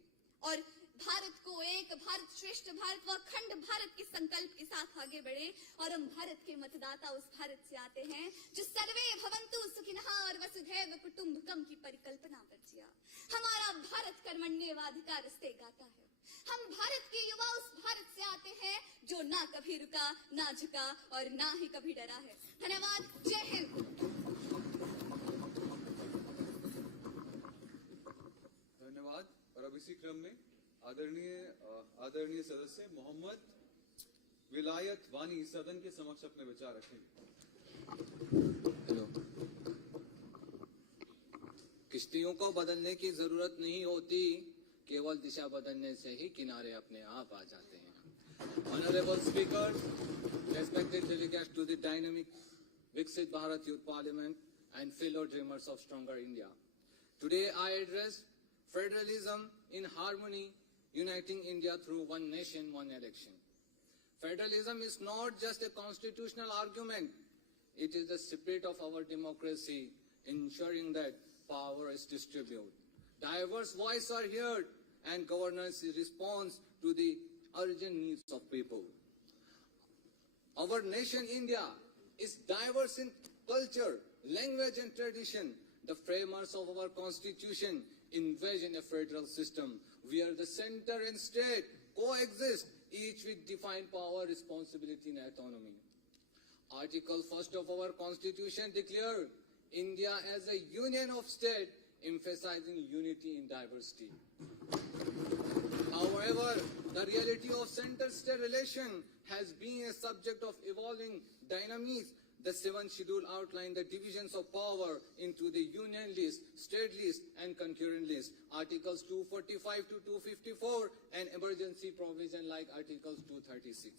और भारत को एक भारत श्रेष्ठ भारत व अखंड भारत के संकल्प के साथ आगे बढ़े। और हम भारत के मतदाता उस भारत से आते हैं जो सर्वे भवन्तु सुखिनः और वसुधैव कुटुम्बकम की परिकल्पना पर जिया। हमारा भारत कर्मण्येवाधिकार से गाता है। हम भारत के युवा उस भारत से आते हैं जो ना कभी रुका, ना झुका और ना ही कभी डरा है। धन्यवाद। जय हिंद। धन्यवाद। और अब इसी क्रम में आदरणीय सदस्य मोहम्मद विलायत वानी सदन के समक्ष अपने विचार रखेंगे। हेलो। किश्तियों को बदलने की जरूरत नहीं होती, केवल दिशा बदलने से ही किनारे अपने आप आ जाते हैं। Honorable Speaker, respected delegates to the dynamic Viksit Bharat Youth Parliament and fellow dreamers of stronger India. Today I address federalism in harmony, uniting India through one nation, one election. Federalism is not just a constitutional argument. It is the spirit of our democracy, ensuring that power is distributed. Diverse voices are heard and governance responds to the urgent needs of people. Our nation, India, is diverse in culture, language and tradition. The framers of our constitution envision a federal system where the center and state coexist, each with defined power, responsibility and autonomy. Article 1st of our constitution declares India as a union of states, emphasizing unity in diversity. However, the reality of center-state relation has been a subject of evolving dynamics. The 7th schedule outlined the divisions of power into the union list, state list, and concurrent list. Articles 245 to 254 and emergency provision like Articles 236.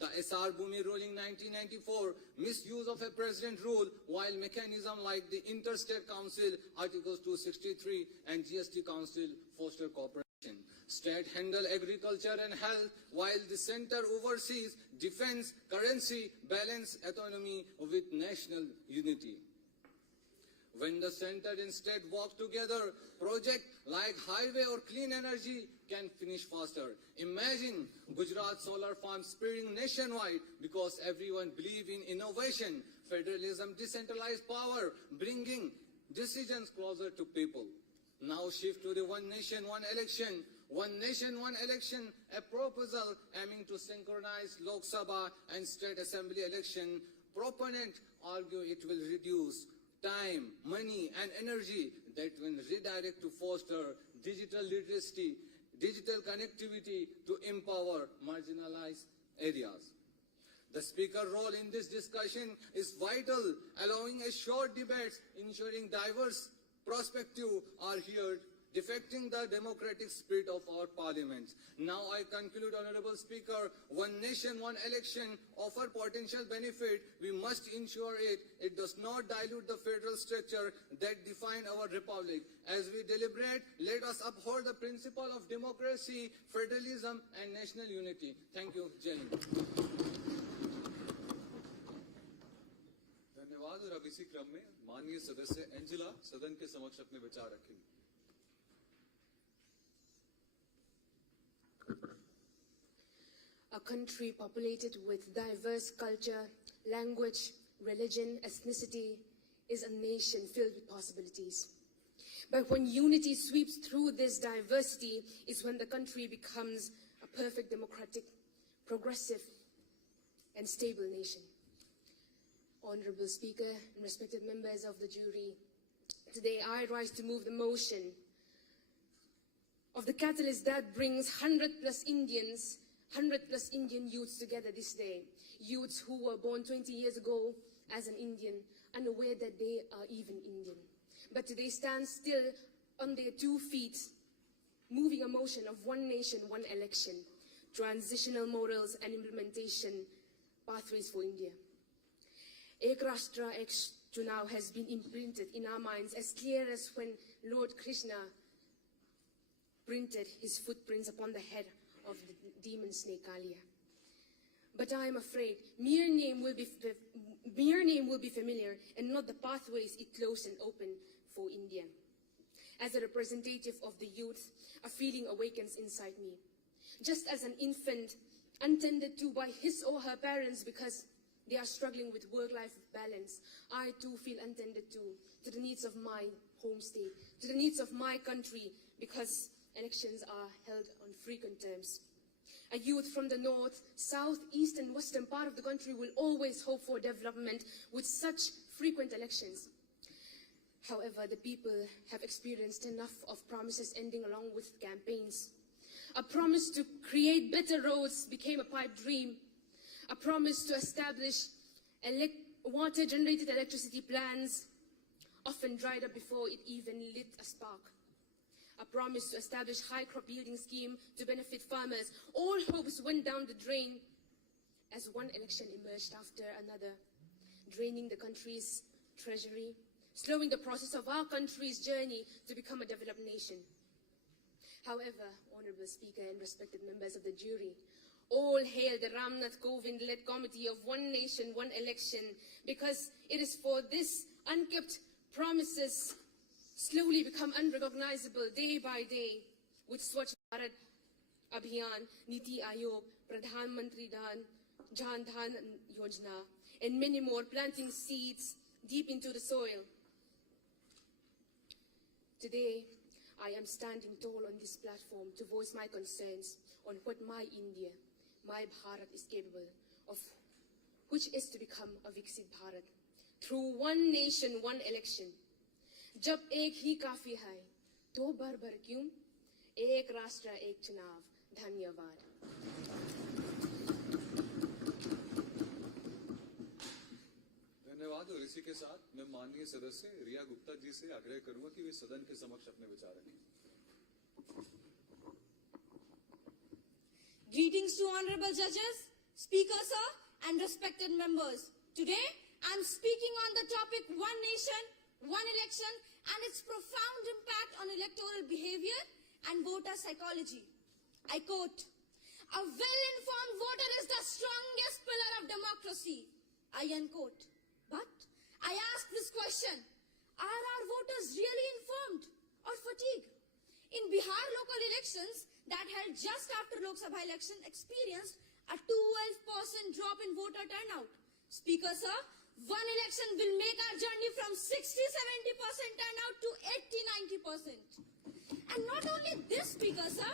The SR Bhumi ruling 1994, misuse of a president rule, while mechanism like the Interstate Council, Articles 263, and GST Council foster cooperation. State handle agriculture and health, while the center oversees defense, currency, balance, autonomy with national unity. When the center and state work together, projects like highway or clean energy can finish faster. Imagine Gujarat solar farm spreading nationwide because everyone believes in innovation, federalism, decentralized power, bringing decisions closer to people. Now shift to the one nation, one election. One nation, one election, a proposal aiming to synchronize Lok Sabha and state assembly election. Proponents argue it will reduce time, money and energy that will redirect to foster digital literacy, digital connectivity to empower marginalized areas. The speaker's role in this discussion is vital, allowing a short debate, ensuring diverse perspectives are heard, defecting the democratic spirit of our parliament. Now I conclude, Honorable Speaker, one nation, one election offer potential benefit. We must ensure it does not dilute the federal structure that define our republic. As we deliberate, let us uphold the principle of democracy, federalism and national unity. Thank you. Jai Hind. धन्यवाद। और अब इसी क्रम में माननीय सदस्य Angela सदन के समक्ष अपने विचार रखेंगे। A country populated with diverse culture, language, religion, ethnicity is a nation filled with possibilities. But when unity sweeps through this diversity is when the country becomes a perfect democratic, progressive, and stable nation. Honorable Speaker and respected members of the jury, today I rise to move the motion of the catalyst that brings 100 plus Indian youths together this day. Youths who were born 20 years ago as an Indian, unaware that they are even Indian. But today stand still on their 2 feet, moving a motion of one nation, one election, transitional morals and implementation pathways for India. Ek Rashtra, Ek Chunav has been imprinted in our minds as clear as when Lord Krishna printed his footprints upon the head of the demon snake Kaliya. But I am afraid mere name will be familiar and not the pathways it closed and opened for India. As a representative of the youth, a feeling awakens inside me. Just as an infant untended to by his or her parents because they are struggling with work-life balance, I too feel untended to the needs of my home state, to the needs of my country, because elections are held on frequent terms. A youth from the north, south, east and western part of the country will always hope for development with such frequent elections. However, the people have experienced enough of promises ending along with campaigns. A promise to create better roads became a pipe dream. A promise to establish water-generated electricity plants often dried up before it even lit a spark. A promise to establish high crop yielding scheme to benefit farmers. All hopes went down the drain as one election emerged after another, draining the country's treasury, slowing the process of our country's journey to become a developed nation. However, Honorable Speaker and respected members of the jury, All hail the Ramnath Kovind-led committee of One Nation, One Election, because it is for this unkept promises slowly become unrecognizable day by day, with Swachh Bharat Abhiyan, Niti Aayog, Pradhan Mantri Jan Dhan Yojana, and many more, planting seeds deep into the soil. Today, I am standing tall on this platform to voice my concerns on what my India, my Bharat is capable of, which is to become a Viksit Bharat through one nation, one election. जब एक ही काफी है, तो भर-भर क्यों? एक राष्ट्र, एक चुनाव. धन्यवाद. धन्यवाद. और इसी के साथ मैं माननीय सदस्य रिया गुप्ता जी से आग्रह करूंगा कि वे सदन के समक्ष अपने विचार रखें. Greetings to honorable judges, speaker sir, and respected members. Today, I am speaking on the topic One Nation, One Election and its profound impact on electoral behavior and voter psychology. I quote, "A well-informed voter is the strongest pillar of democracy." I unquote. But I ask this question, are our voters really informed or fatigued? In Bihar local elections that held just after Lok Sabha election experienced a 12% drop in voter turnout. Speaker sir, one election will make our journey from 60-70% turnout to 80-90%. And not only this, Speaker sir,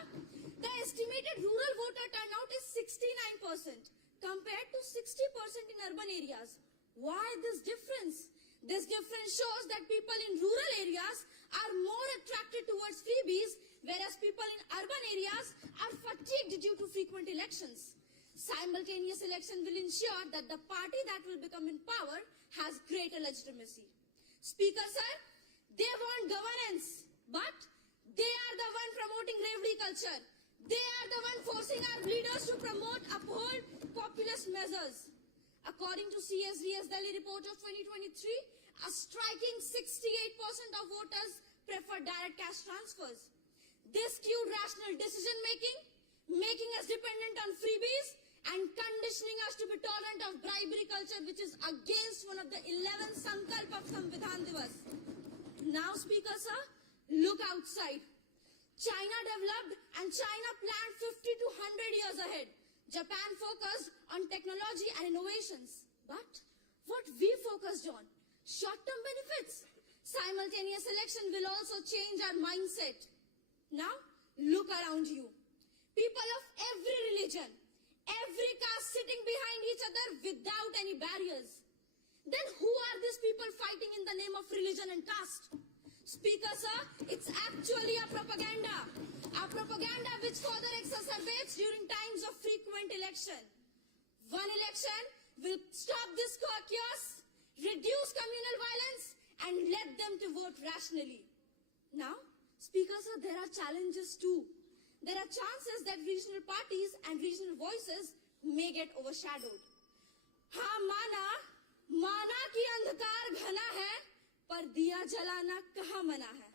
the estimated rural voter turnout is 69% compared to 60% in urban areas. Why this difference? This difference shows that people in rural areas are more attracted towards freebies, whereas people in urban areas are fatigued due to frequent elections. Simultaneous election will ensure that the party that will become in power has greater legitimacy. Speaker sir, they want governance, but they are the one promoting revelry culture. They are the one forcing our leaders to uphold populist measures. According to CSDS Delhi report of 2023, a striking 68% of voters prefer direct cash transfers. This skewed rational decision making us dependent on freebies and conditioning us to be tolerant of bribery culture, which is against one of the 11 Sankalp of Samvidhan Divas. Now, Speaker sir, look outside. China developed and China planned 50 to 100 years ahead. Japan focused on technology and innovations. But what we focused on? Short-term benefits. Simultaneous election will also change our mindset. Now, look around you. People of every religion, every caste sitting behind each other without any barriers. Then who are these people fighting in the name of religion and caste? Speaker sir, it's actually a propaganda which further exacerbates during times of frequent election. One election will stop this chaos, reduce communal violence, and let them to vote rationally. Now, Speaker sir, there are challenges too. There are chances that regional parties and regional voices may get overshadowed. हाँ माना कि अंधकार घना है, पर दिया जलाना कहाँ मना है.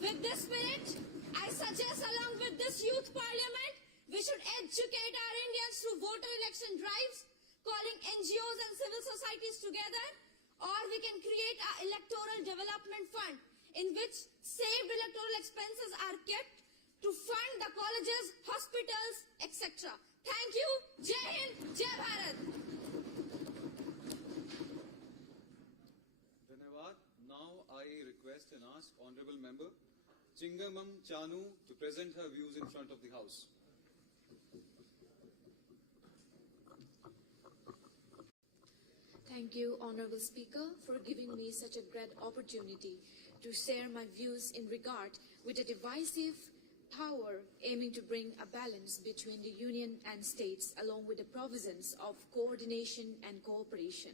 With this spirit, I suggest along with this youth parliament, we should educate our Indians through voter election drives, calling NGOs and civil societies together, or we can create an electoral development fund in which saved electoral expenses are kept to fund the colleges, hospitals, etc. Thank you. Jai Hind, Jai Bharat. धन्यवाद. Now I request and ask Honorable Member Chingamam Chanu to present her views in front of the House. Thank you, Honorable Speaker, for giving me such a great opportunity to share my views in regard with a divisive power aiming to bring a balance between the Union and states along with the provisions of coordination and cooperation.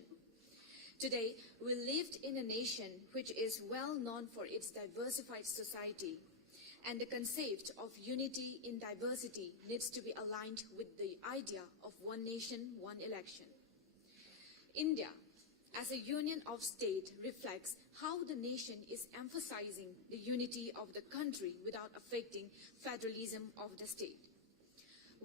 Today, we live in a nation which is well known for its diversified society, and the concept of unity in diversity needs to be aligned with the idea of one nation, one election. India, as a union of states, reflects how the nation is emphasizing the unity of the country without affecting federalism of the state.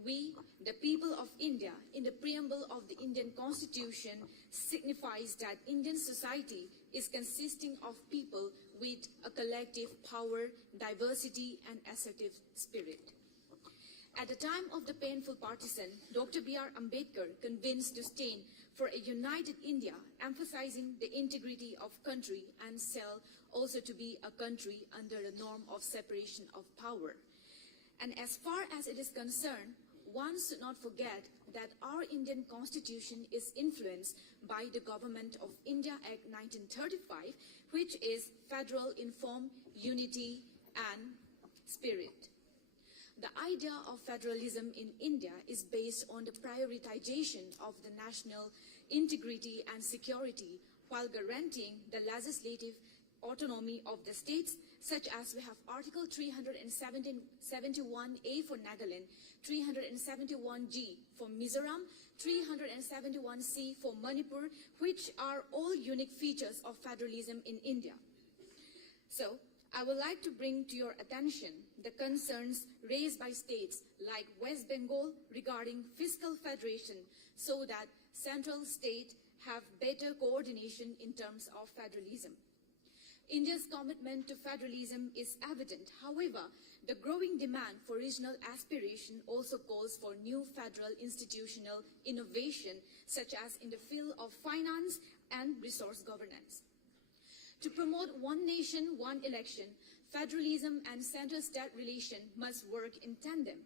We, the people of India, in the preamble of the Indian Constitution, signifies that Indian society is consisting of people with a collective power, diversity, and assertive spirit. At the time of the painful partition, Dr. B.R. Ambedkar convinced to stand for a united India, emphasizing the integrity of country and cell also to be a country under the norm of separation of power. And as far as it is concerned, one should not forget that our Indian Constitution is influenced by the Government of India Act 1935, which is federal in form, unity, and spirit. The idea of federalism in India is based on the prioritization of the national integrity and security while guaranteeing the legislative autonomy of the states, such as we have Article 371A for Nagaland, 371G for Mizoram, 371C for Manipur, which are all unique features of federalism in India. So, I would like to bring to your attention the concerns raised by states like West Bengal regarding fiscal federation so that central state have better coordination in terms of federalism. India's commitment to federalism is evident. However, the growing demand for regional aspiration also calls for new federal institutional innovation, such as in the field of finance and resource governance. To promote one nation, one election, federalism and center-state relation must work in tandem.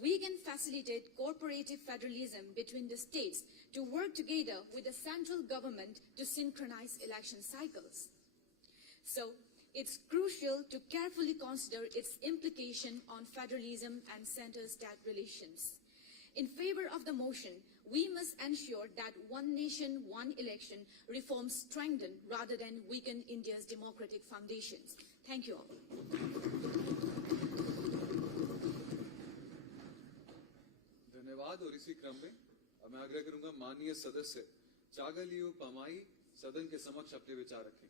We can facilitate cooperative federalism between the states to work together with the central government to synchronize election cycles. So, it's crucial to carefully consider its implication on federalism and center-state relations. In favor of the motion, we must ensure that one nation, one election reforms strengthen rather than weaken India's democratic foundations. Thank you all. धन्यवाद। और इसी क्रम में मैं आग्रह करूंगा माननीय सदस्य चागलियू पमाई सदन के समक्ष अपने विचार रखें।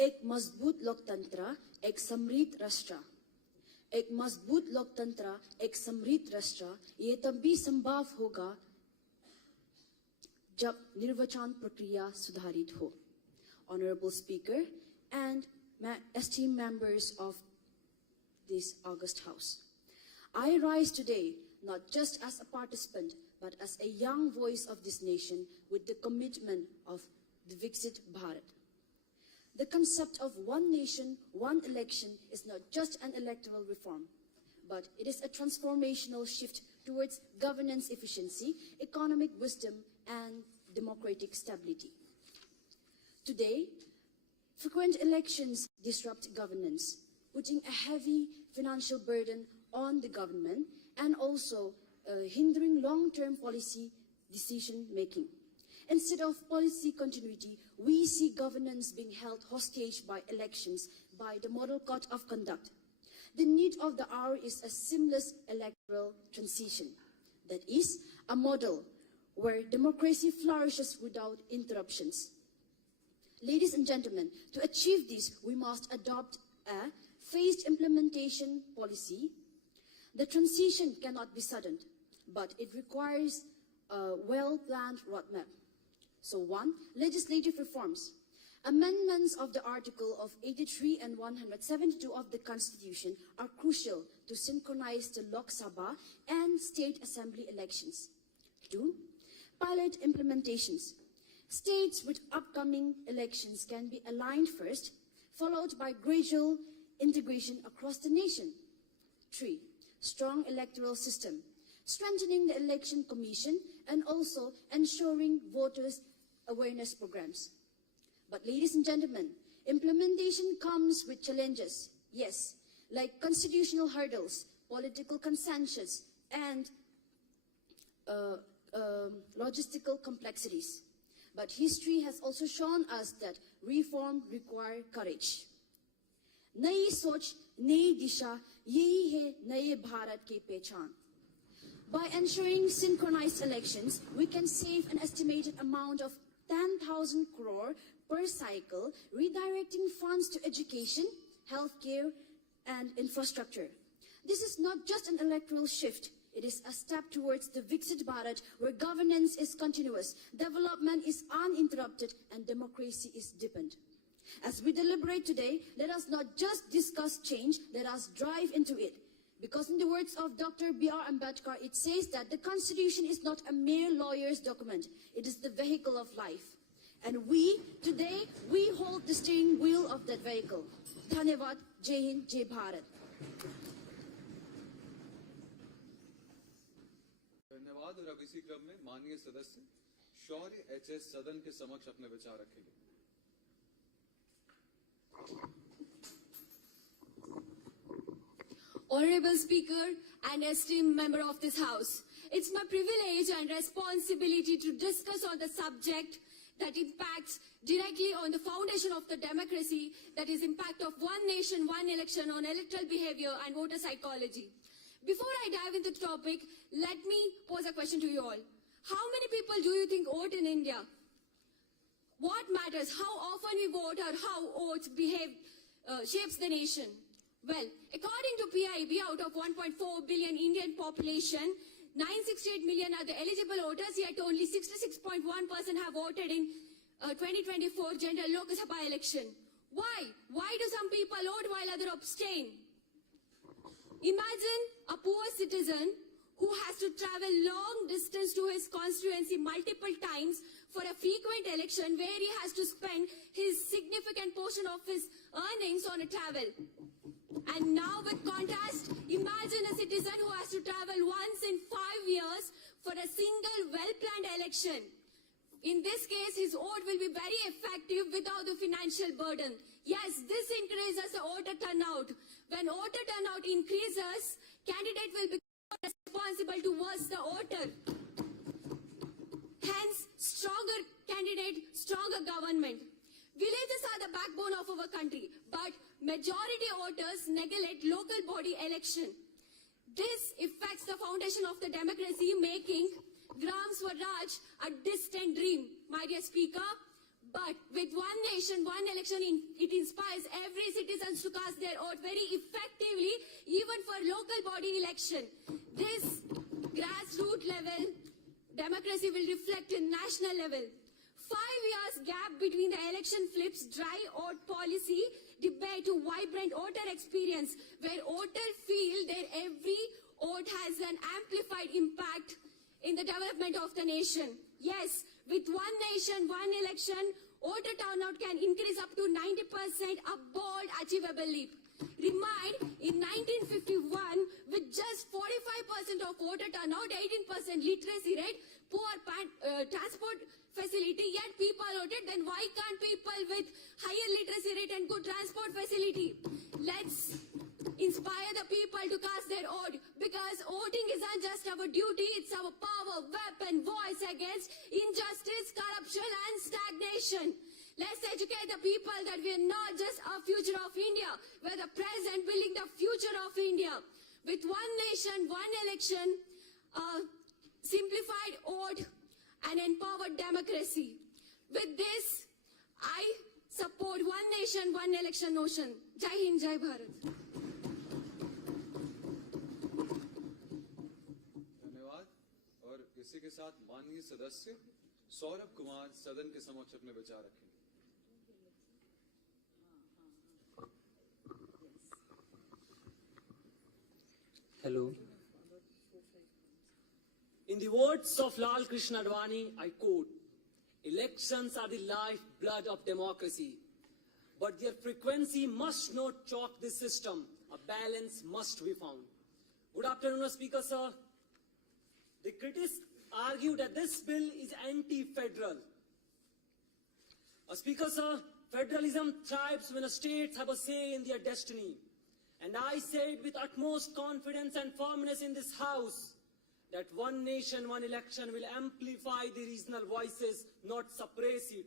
एक मजबूत लोकतंत्र एक समृद्ध राष्ट्र, एक मजबूत लोकतंत्र एक समृद्ध राष्ट्र ये तब भी संभव होगा जब निर्वाचन प्रक्रिया सुधारित हो. Honorable Speaker and esteemed members of this august House, I rise today not just as a participant but as a young voice of this nation with the commitment of the Viksit Bharat. The concept of one nation, one election is not just an electoral reform, but it is a transformational shift towards governance efficiency, economic wisdom, and democratic stability. Today, frequent elections disrupt governance, putting a heavy financial burden on the government and also hindering long-term policy decision-making. Instead of policy continuity, we see governance being held hostage by elections, by the model code of conduct. The need of the hour is a seamless electoral transition. That is, a model where democracy flourishes without interruptions. Ladies and gentlemen, to achieve this, we must adopt a phased implementation policy. The transition cannot be sudden, but it requires a well-planned roadmap. So 1. Legislative reforms. Amendments of the Article of 83 and 172 of the Constitution are crucial to synchronize the Lok Sabha and State Assembly elections. 2. Pilot implementations. States with upcoming elections can be aligned first, followed by gradual integration across the nation. 3. Strong electoral system. Strengthening the election commission and also ensuring voters' awareness programs. But ladies and gentlemen, implementation comes with challenges, yes, like constitutional hurdles, political consensus, and logistical complexities. But history has also shown us that reform requires courage. नई सोच, नई दिशा, यही है नए भारत की पहचान. By ensuring synchronized elections, we can save an estimated amount of 10,000 crore per cycle, redirecting funds to education, healthcare, and infrastructure. This is not just an electoral shift. It is a step towards the Viksit Bharat, where governance is continuous, development is uninterrupted, and democracy is deepened. As we deliberate today, let us not just discuss change, let us drive into it. Because in the words of Dr. B.R. Ambedkar, it says that the Constitution is not a mere lawyer's document. It is the vehicle of life. And today, we hold the steering wheel of that vehicle. Dhanyavad, Jai Hind, Jai Bharat. धन्यवाद। और अब इसी क्रम में माननीय सदस्य शौर्य HS सदन के समक्ष अपने विचार रखेंगे। Honorable Speaker and esteemed member of this House, it's my privilege and responsibility to discuss on the subject that impacts directly on the foundation of the democracy, that is impact of one nation, one election on electoral behavior and voter psychology. Before I dive into the topic, let me pose a question to you all. How many people do you think vote in India? What matters? How often we vote or how votes behave shapes the nation? Well, according to PIB, out of 1.4 billion Indian population, 968 million are the eligible voters, yet only 66.1% have voted in 2024 general Lok Sabha election. Why? Why do some people vote while others abstain? Imagine a poor citizen who has to travel long distance to his constituency multiple times for a frequent election where he has to spend his significant portion of his earnings on a travel. And now with contrast, imagine a citizen who has to travel once in 5 years for a single well-planned election. In this case, his vote will be very effective without the financial burden. Yes, this increases the voter turnout. When voter turnout increases, candidate will become responsible towards the voter. Hence, stronger candidate, stronger government. Villages are the backbone of our country, but majority voters neglect local body election. This affects the foundation of the democracy, making Gram Swaraj a distant dream, my dear Speaker. But with one nation, one election, it inspires every citizen to cast their vote very effectively, even for local body election. This grassroots level democracy will reflect in national level. 5 years gap between the election flips dry vote policy debate to vibrant voter experience, where voters feel that every vote has an amplified impact in the development of the nation. Yes, with one nation, one election, voter turnout can increase up to 90%, a bold, achievable leap. Remind, in 1951, with just 45% of voter turnout, 18% literacy rate, poor transport facility, yet people voted, then why can't people with higher literacy rate and good transport facility? Let's inspire the people to cast their vote, because voting isn't just our duty, it's our power, weapon, voice against injustice, corruption and stagnation. Let's educate the people that we are not just a future of India, we're the present building the future of India. With one nation, one election, simplified vote and empowered democracy. With this, I support one nation, one election notion. Jai Hind, Jai Bharat. धन्यवाद। और इसी के साथ माननीय सदस्य सौरभ कुमार सदन के समक्ष अपने विचार रखेंगे। Hello. In the words of Lal Krishna Advani, I quote, "Elections are the lifeblood of democracy, but their frequency must not choke the system. A balance must be found." Good afternoon, Speaker, sir. The critics argue that this bill is anti-federal. Speaker, sir, federalism thrives when states have a say in their destiny. And I said with utmost confidence and firmness in this House that one nation, one election will amplify the regional voices, not suppress it.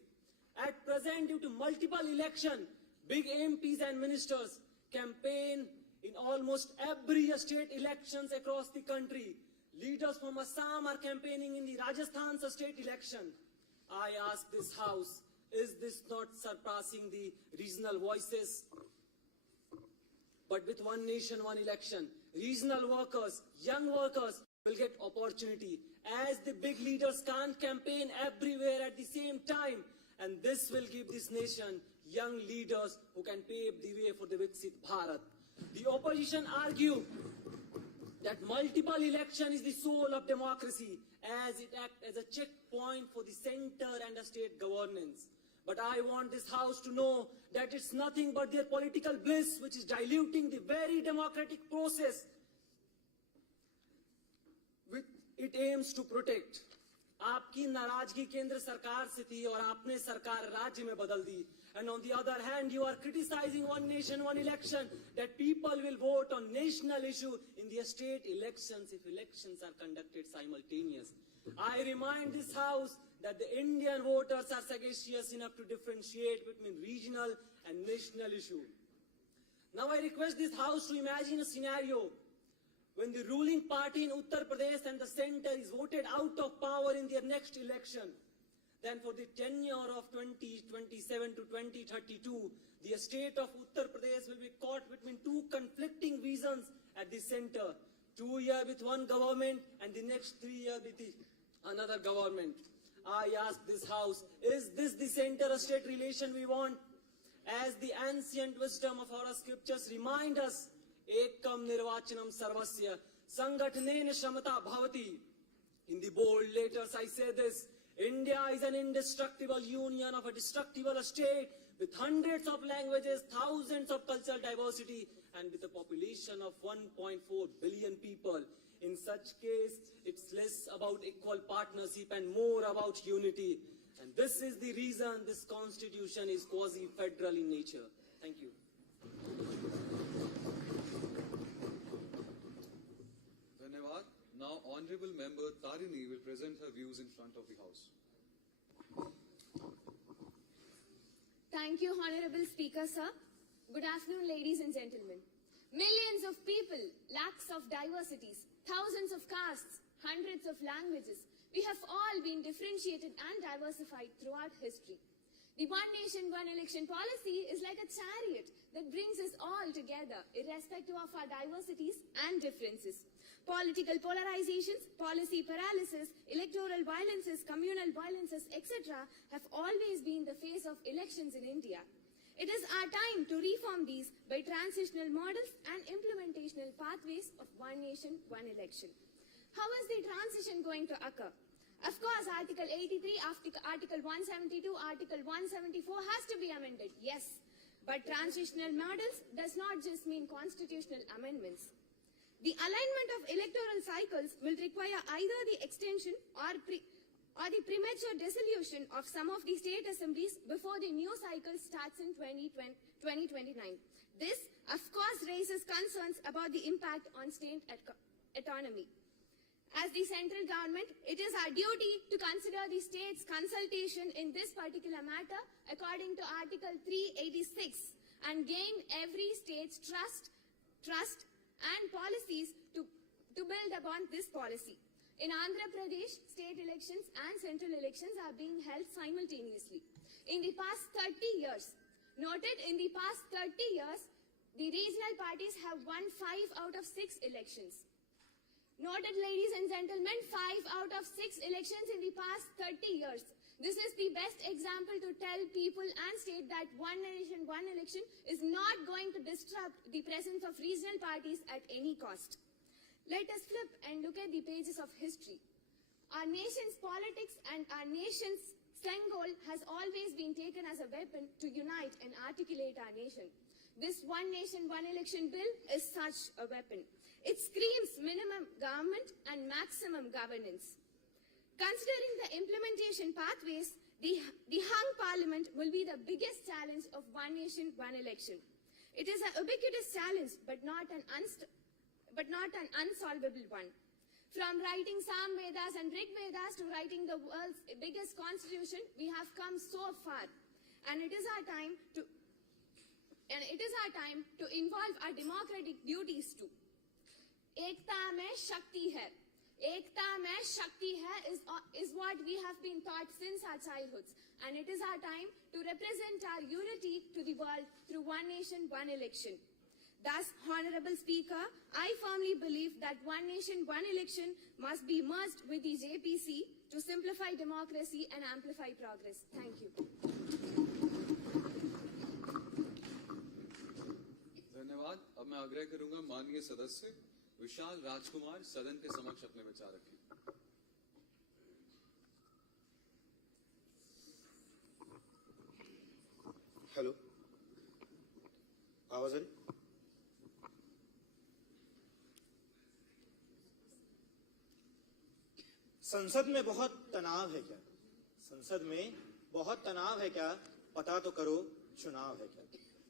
At present, due to multiple elections, big MPs and ministers campaign in almost every state elections across the country. Leaders from Assam are campaigning in the Rajasthan state election. I ask this House, is this not surpassing the regional voices? But with one nation, one election, regional workers, young workers will get opportunity, as the big leaders can't campaign everywhere at the same time. And this will give this nation young leaders who can pave the way for the Viksit Bharat. The opposition argue that multiple election is the soul of democracy, as it acts as a checkpoint for the center and the state governance. But I want this House to know that it's nothing but their political bliss which is diluting the very democratic process which it aims to protect. आपकी नाराजगी केंद्र सरकार से थी और आपने सरकार राज्य में बदल दी. And on the other hand, you are criticizing one nation, one election, that people will vote on national issue in the state elections if elections are conducted simultaneous. I remind this House that the Indian voters are sagacious enough to differentiate between regional and national issue. Now I request this House to imagine a scenario when the ruling party in Uttar Pradesh and the center is voted out of power in their next election. Then for the tenure of 2027 to 2032, the state of Uttar Pradesh will be caught between two conflicting visions at the center. 2 years with one government and the next 3 years with another government. I ask this House, is this the center-state relation we want? As the ancient wisdom of our scriptures remind us, Ekam nirvachanam sarvasya, sangathanen shamata bhavati. In the bold letters I say this, India is an indestructible union of a destructible state with hundreds of languages, thousands of cultural diversity, and with a population of 1.4 billion people. In such case, it's less about equal partnership and more about unity. And this is the reason this constitution is quasi-federal in nature. Thank you. धन्यवाद. Now, Honorable Member Tarini will present her views in front of the House. Thank you, Honorable Speaker, sir. Good afternoon, ladies and gentlemen. Millions of people, lakhs of diversities, thousands of castes, hundreds of languages. We have all been differentiated and diversified throughout history. The one nation, one election policy is like a chariot that brings us all together, irrespective of our diversities and differences. Political polarizations, policy paralysis, electoral violences, communal violences, etc. have always been the face of elections in India. It is our time to reform these by transitional models and implementational pathways of one nation, one election. How is the transition going to occur? Of course, Article 83, Article 172, Article 174 has to be amended, yes. But transitional models does not just mean constitutional amendments. The alignment of electoral cycles will require either the extension or the premature dissolution of some of the state assemblies before the new cycle starts in 2029. This, of course, raises concerns about the impact on state autonomy. As the central government, it is our duty to consider the state's consultation in this particular matter according to Article 386 and gain every state's trust and policies to build upon this policy. In Andhra Pradesh, state elections and central elections are being held simultaneously. In the past 30 years, the regional parties have won 5 out of 6 elections. Noted, ladies and gentlemen, 5 out of 6 elections in the past 30 years. This is the best example to tell people and state that one nation, one election is not going to disrupt the presence of regional parties at any cost. Let us flip and look at the pages of history. Our nation's politics and our nation's strength goal has always been taken as a weapon to unite and articulate our nation. This one nation, one election bill is such a weapon. It screams minimum government and maximum governance. Considering the implementation pathways, the hung parliament will be the biggest challenge of one nation, one election. It is an ubiquitous challenge, but not an unsolvable one. From writing Sam Vedas and Rig Vedas to writing the world's biggest constitution, we have come so far. And it is our time to involve our democratic duties too. एकता में शक्ति है. Ekta mein shakti hai is what we have been taught since our childhoods. And it is our time to represent our unity to the world through one nation, one election. Thus, Honorable Speaker, I firmly believe that one nation, one election must be merged with the JPC to simplify democracy and amplify progress. Thank you. धन्यवाद। अब मैं आग्रह करूंगा माननीय सदस्य विशाल राजकुमार सदन के समक्ष अपने विचार रखें। हेलो, आवाज आ रही? संसद में बहुत तनाव है क्या? संसद में बहुत तनाव है क्या? पता तो करो, चुनाव है क्या?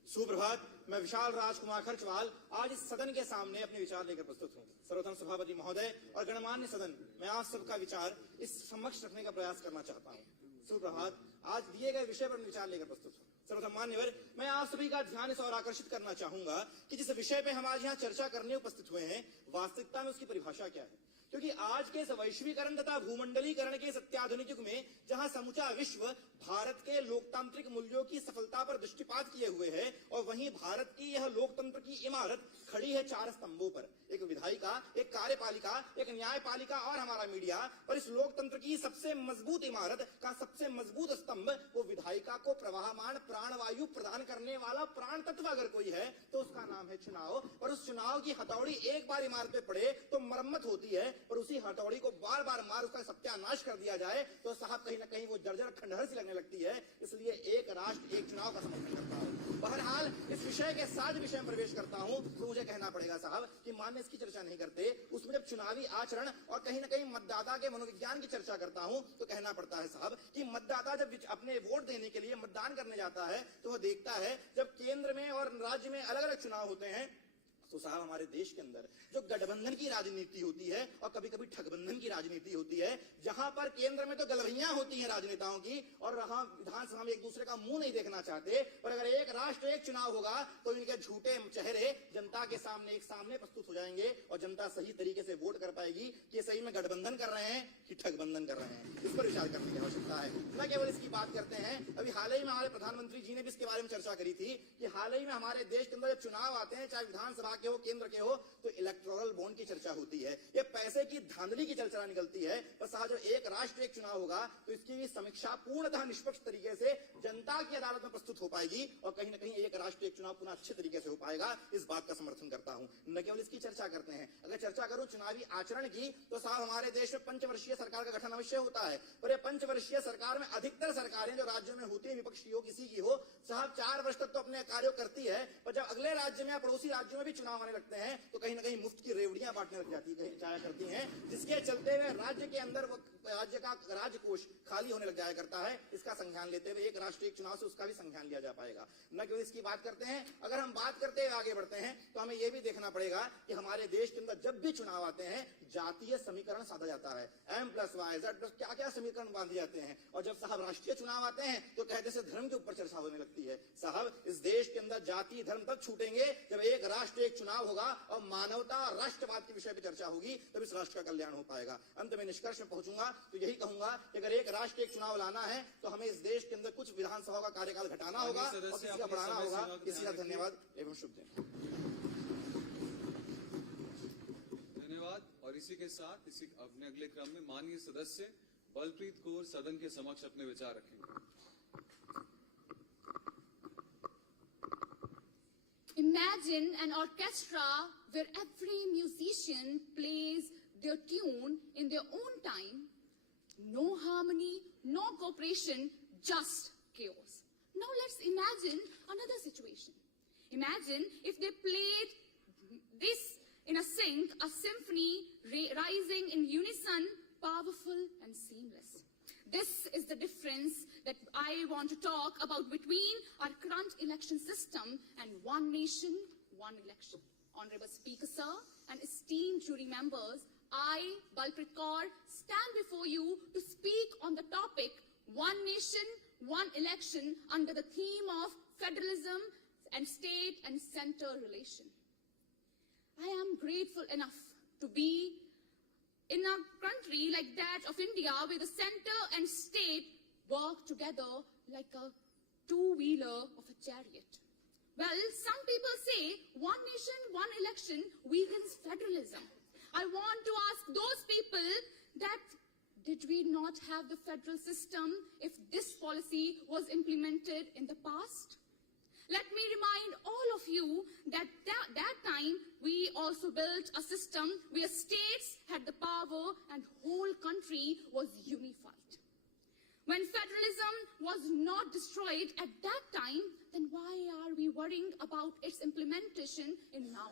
सुप्रभात, मैं विशाल राजकुमार खरचवाल आज इस सदन के सामने अपने विचार लेकर प्रस्तुत हूँ। सर्वप्रथम सभापति महोदय और गणमान्य सदन, मैं आप सबका विचार इस समक्ष रखने का प्रयास करना चाहता हूँ। सुप्रभात, आज दिए गए विषय पर विचार लेकर प्रस्तुत हूँ। सर्वप्रथम मान्यवर, मैं आप सभी का ध्यान इस और आकर्षित करना चाहूंगा कि जिस विषय पे हम आज यहाँ चर्चा करने उपस्थित हुए हैं, वास्तविकता में उसकी परिभाषा क्या है। क्योंकि आज के इस वैश्वीकरण तथा भूमंडलीकरण के इस अत्याधुनिक युग में जहां समूचा विश्व भारत के लोकतांत्रिक मूल्यों की सफलता पर दृष्टिपात किए हुए है और वहीं भारत की यह लोकतंत्र की इमारत खड़ी है 4 स्तंभों पर, एक विधायिका, एक कार्यपालिका, एक न्यायपालिका और हमारा मीडिया। पर इस लोकतंत्र की सबसे मजबूत इमारत का सबसे मजबूत स्तंभ वो विधायिका को प्रवाहमान प्राणवायु प्रदान करने वाला प्राण तत्व अगर कोई है तो उसका नाम है चुनाव। और उस चुनाव की हथौड़ी एक बार इमारत पे पड़े तो मरम्मत होती है, पर उसी हथौड़ी को बार बार मार उसका सत्यानाश कर दिया जाए तो साहब कहीं ना कहीं वो जर्जर खंडहर सी लगने लगती है। इसलिए एक राष्ट्र एक चुनाव का समर्थन करता हूँ। बहरहाल इस विषय के साथ विषय में प्रवेश करता हूँ तो मुझे कहना पड़ेगा साहब कि मान्य इसकी चर्चा नहीं करते, उसमें जब चुनावी आचरण और कहीं ना कहीं मतदाता के मनोविज्ञान की चर्चा करता हूँ तो कहना पड़ता है साहब कि मतदाता जब अपने वोट देने के लिए मतदान करने जाता है तो वह देखता है जब केंद्र में और राज्य में अलग अलग चुनाव होते हैं तो साहब हमारे देश के अंदर जो गठबंधन की राजनीति होती है और कभी कभी ठगबंधन की राजनीति होती है, जहां पर केंद्र में तो गलभैयां होती हैं राजनेताओं की और रहा विधानसभा में एक दूसरे का मुंह नहीं देखना चाहते, पर अगर एक राष्ट्र एक चुनाव होगा तो इनके झूठे चेहरे जनता के सामने एक सामने प्रस्तुत हो जाएंगे और जनता सही तरीके से वोट कर पाएगी कि सही में गठबंधन कर रहे हैं कि ठगबंधन कर रहे हैं। इस पर विचार करने की आवश्यकता है। न केवल इसकी बात करते हैं, अभी हाल ही में हमारे प्रधानमंत्री जी ने भी इसके बारे में चर्चा करी थी कि हाल ही में हमारे देश के अंदर जब चुनाव आते हैं, चाहे विधानसभा के हो केंद्र के हो, तो इलेक्टोरल बॉन्ड की चर्चा होती है। ये पैसे की धांधली की चर्चा निकलती है। पर साहब जब एक राष्ट्र एक चुनाव होगा तो इसकी भी समीक्षा पूर्णतः निष्पक्ष तरीके से जनता की अदालत में प्रस्तुत हो पाएगी और कहीं ना कहीं एक राष्ट्र एक चुनाव पुनः अच्छे तरीके से हो पाएगा। इस बात का समर्थन करता हूं। न केवल इसकी चर्चा करते हैं, अगर चर्चा करूं चुनावी आचरण की तो साहब हमारे देश में पंचवर्षीय सरकार का गठन अवश्य होता है। पर यह पंचवर्षीय सरकार में अधिकतर सरकारें जो राज्यों में होती है, विपक्ष की हो किसी की हो, साहब 4 वर्ष तक तो अपने कार्य करती है, पर जब अगले राज्य में या पड़ोसी राज्यों में भी चुनाव आने लगते हैं तो कहीं ना कहीं मुफ्त की रेवड़ियां बांटने लग जाया करती हैं, जिसके चलते हुए राज्य के अंदर वो राज्य का राजकोष खाली होने लग जाया करता है। इसका संज्ञान लेते हुए एक राष्ट्र एक चुनाव से उसका भी संज्ञान लिया जा पाएगा। न केवल इसकी बात करते हैं, अगर हम बात करते हुए आगे बढ़ते हैं तो हमें यह भी देखना पड़ेगा कि हमारे देश के अंदर जब भी चुनाव आते हैं जातीय समीकरण साधा जाता है। M+Y Z+ क्या क्या समीकरण बांधे जाते हैं और जब साहब राष्ट्रीय चुनाव आते हैं तो कहते से धर्म के ऊपर चर्चा होने लगती है। साहब इस देश के अंदर जाति धर्म तब छूटेंगे जब एक राष्ट्र एक चुनाव होगा और मानवता और राष्ट्रवाद के विषय पर चर्चा होगी, तब इस राष्ट्र का कल्याण हो पाएगा। अंत में निष्कर्ष में पहुंचूंगा तो यही कहूंगा कि अगर एक राष्ट्र एक चुनाव लाना है तो हमें इस देश के अंदर कुछ विधानसभा का कार्यकाल घटाना होगा और किसी का बढ़ाना होगा। इसी का धन्यवाद एवं शुभ दिन। धन्यवाद। और इसी के साथ इसी अपने अगले क्रम में माननीय सदस्य बलप्रीत कौर सदन के समक्ष अपने विचार रखेंगे। Imagine an orchestra where every musician plays their tune in their own time. No harmony, no cooperation, just chaos. Now let's imagine another situation. Imagine if they played this in a sync, a symphony rising in unison, powerful and seamless. This is the difference that I want to talk about between our current election system and one nation, one election. Honorable Speaker, sir, and esteemed jury members, I, Balpreet Kaur, stand before you to speak on the topic one nation, one election under the theme of federalism and state and center relation. I am grateful enough to be in a country like that of India, where the center and state work together like a two-wheeler of a chariot? Well, some people say one nation, one election weakens federalism. I want to ask those people that did we not have the federal system if this policy was implemented in the past? Let me remind all of you that that time we also built a system where states had the power and whole country was unified. When federalism was not destroyed at that time, then why are we worrying about its implementation in now?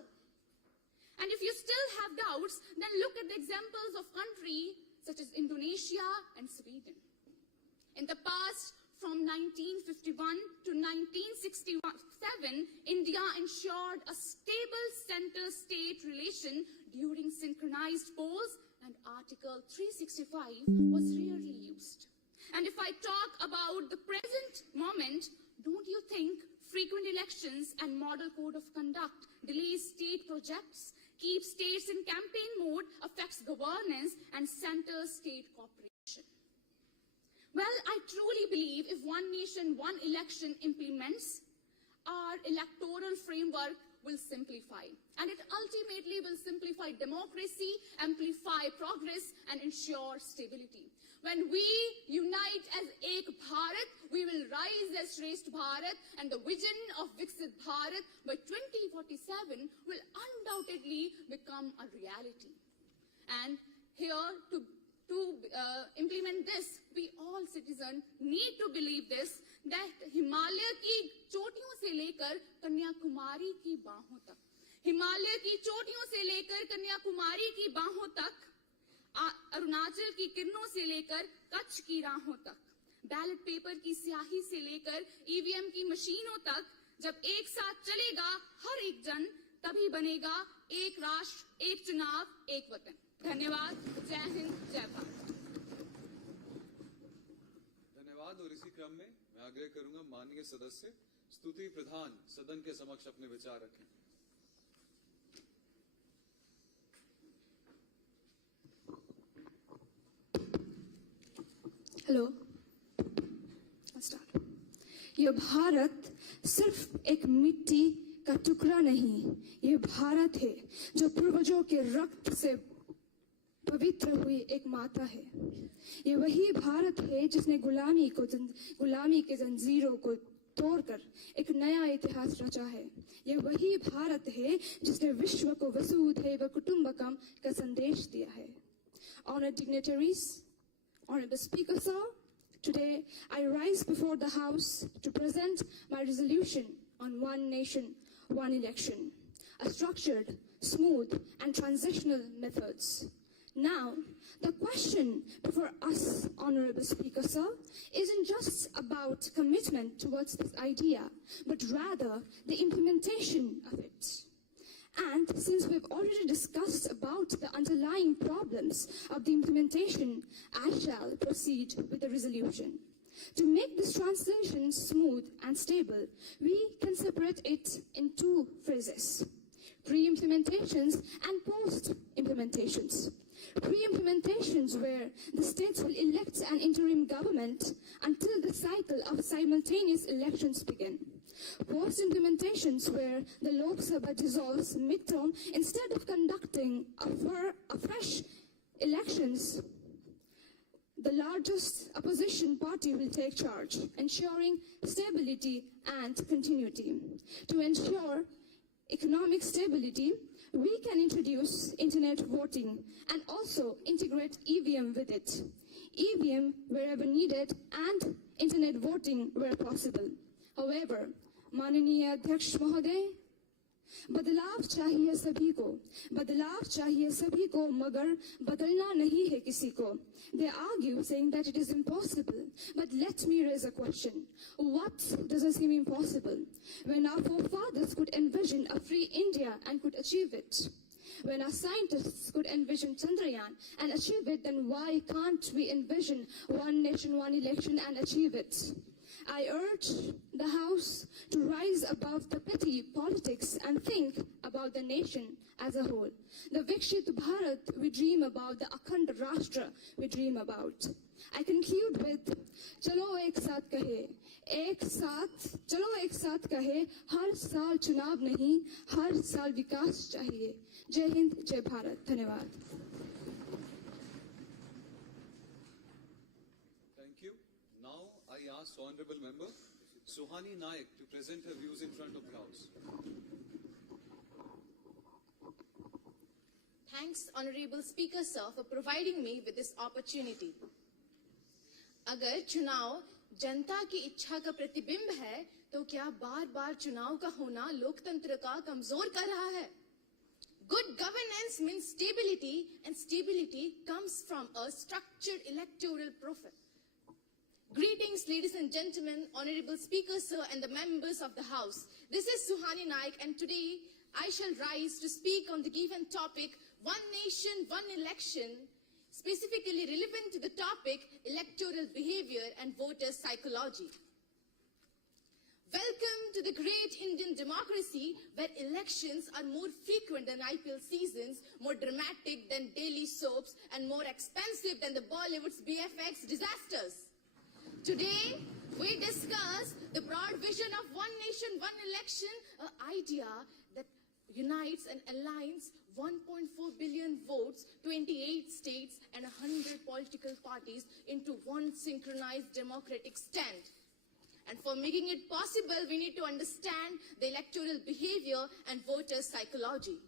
And if you still have doubts, then look at the examples of countries such as Indonesia and Sweden. In the past, from 1951 to 1967, India ensured a stable center-state relation during synchronized polls, and Article 365 was rarely used. And if I talk about the present moment, don't you think frequent elections and model code of conduct delays state projects, keeps states in campaign mode, affects governance and center-state cooperation? Well, I truly believe if one nation, one election implements, our electoral framework will simplify. And it ultimately will simplify democracy, amplify progress, and ensure stability. When we unite as Ek Bharat, we will rise as Shresth Bharat, and the vision of Viksit Bharat by 2047 will undoubtedly become a reality. And here to implement this, we all citizens need to believe this, that Himalaya की चोटियों से लेकर कन्याकुमारी की बाहों तक, हिमालय की चोटियों से लेकर कन्याकुमारी की बाहों तक, अरुणाचल की किरणों से लेकर कच्छ की राहों तक, बैलेट पेपर की स्याही से लेकर ईवीएम की मशीनों तक, जब एक साथ चलेगा हर एक जन, तभी बनेगा एक राष्ट्र, एक चुनाव, एक वतन। धन्यवाद। जय हिंद, जय भारत। धन्यवाद। और इसी क्रम में मैं आग्रह करूंगा माननीय सदस्य स्तुति प्रधान सदन के समक्ष अपने विचार रखें। Hello, start. ये भारत सिर्फ एक मिट्टी का टुकड़ा नहीं, ये भारत है जो पूर्वजों के रक्त से पवित्र हुई एक माता है। ये वही भारत है जिसने गुलामी के जंजीरों को तोड़कर एक नया इतिहास रचा है। ये वही भारत है जिसने विश्व को वसुधैव कुटुंबकम का संदेश दिया है। Honored dignitaries, Honorable Speaker Sir, today I rise before the House to present my resolution on one nation, one election, a structured, smooth and transitional methods. Now, the question before us, Honorable Speaker Sir, isn't just about commitment towards this idea, but rather the implementation of it. And since we've already discussed about the underlying problems of the implementation, I shall proceed with the resolution. To make this translation smooth and stable, we can separate it in two phases: pre-implementations and post-implementations. Pre-implementations where the states will elect an interim government until the cycle of simultaneous elections begin. Post-implementations where the Lok Sabha dissolves mid-term instead of conducting a fresh elections. The largest opposition party will take charge, ensuring stability and continuity. To ensure economic stability, we can introduce internet voting and also integrate EVM with it. EVM wherever needed and internet voting where possible. However, माननीय अध्यक्ष महोदय, बदलाव चाहिए सभी को, मगर बदलना नहीं है किसी को. They argue saying that it is impossible, but let me raise a question. What doesn't seem impossible when our forefathers could envision a free India and could achieve it? When our scientists could envision Chandrayaan and achieve it, then why can't we envision one nation, one election and achieve it? I urge the House to rise above the petty politics and think about the nation as a whole. The Viksit Bharat we dream about, the Akhand Rashtra we dream about. I conclude with, चलो एक साथ कहे, हर साल चुनाव नहीं, हर साल विकास चाहिए. जय हिंद, जय भारत. धन्यवाद. Thank you. Now I ask Honorable Member Suhani Naik to present her views in front of the House. Thanks, Honorable Speaker, sir, for providing me with this opportunity. अगर चुनाव जनता की इच्छा का प्रतिबिंब है, तो क्या बार-बार चुनाव का होना लोकतंत्र का कमजोर कर रहा है? Good governance means stability, and stability comes from a structured electoral process. Greetings, ladies and gentlemen, Honorable Speaker, sir, and the members of the House. This is Suhani Naik, and today I shall rise to speak on the given topic, One Nation, One Election, specifically relevant to the topic, electoral behavior and voter psychology. Welcome to the great Indian democracy, where elections are more frequent than IPL seasons, more dramatic than daily soaps, and more expensive than the Bollywood's BFX disasters. Today, we discuss the broad vision of One Nation, One Election, an idea that unites and aligns 1.4 billion votes, 28 states, and 100 political parties into one synchronized democratic stand. And for making it possible, we need to understand the electoral behavior and voter psychology.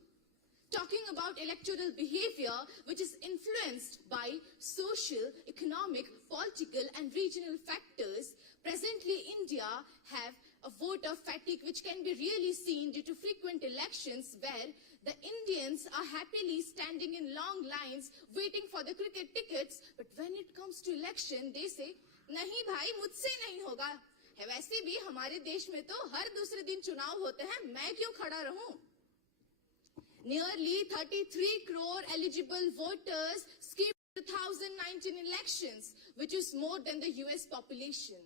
Talking about electoral behavior, which is influenced by social, economic, political, and regional factors, presently India have a voter fatigue which can be really seen due to frequent elections, where the Indians are happily standing in long lines waiting for the cricket tickets, but when it comes to election, they say, "नहीं भाई, मुझसे नहीं होगा." है वैसे भी हमारे देश में तो हर दूसरे दिन चुनाव होते हैं, मैं क्यों खड़ा रहूं? Nearly 33 crore eligible voters skipped 2019 elections, which is more than the US population.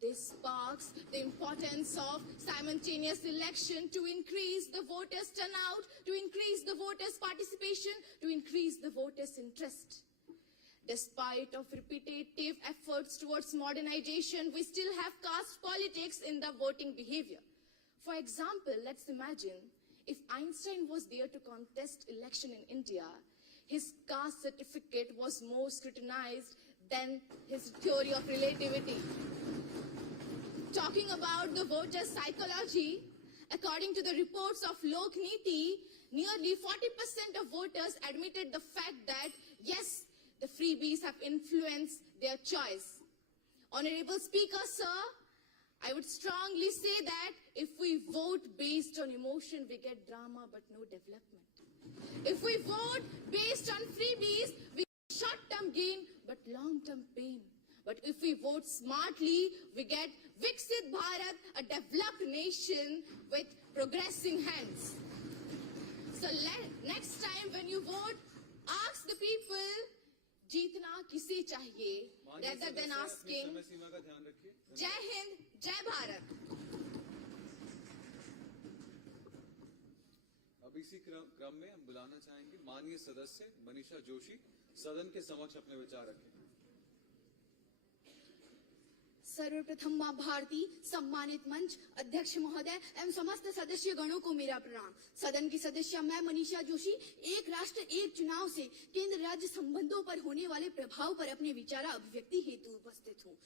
This sparks the importance of simultaneous election to increase the voters' turnout, to increase the voters' participation, to increase the voters' interest. Despite of repetitive efforts towards modernization, we still have caste politics in the voting behavior. For example, let's imagine if Einstein was there to contest election in India, his caste certificate was more scrutinized than his theory of relativity. Talking about the voter psychology, according to the reports of Lok Niti, nearly 40% of voters admitted the fact that, yes, the freebies have influenced their choice. Honorable Speaker, sir, I would strongly say that if we vote based on emotion, we get drama but no development. If we vote based on freebies, we get short-term gain but long-term pain. But if we vote smartly, we get Viksit Bharat, a developed nation with progressing hands. So next time when you vote, ask the people, जीतना किसे चाहिए, rather than asking, Jai Hind, Jai Bharat. अब इसी क्रम में हम बुलाना चाहेंगे माननीय सदस्य मनीषा जोशी सदन के समक्ष अपने विचार रखें। सर्वप्रथम मां भारती, सम्मानित मंच, अध्यक्ष महोदय एवं समस्त सदस्य गणों को मेरा प्रणाम। सदन की सदस्य मैं मनीषा जोशी एक राष्ट्र एक चुनाव से केंद्र राज्य संबंधों पर होने वाले प्रभाव पर अपने विचार अभिव्यक्ति हेतु उपस्थित हूँ।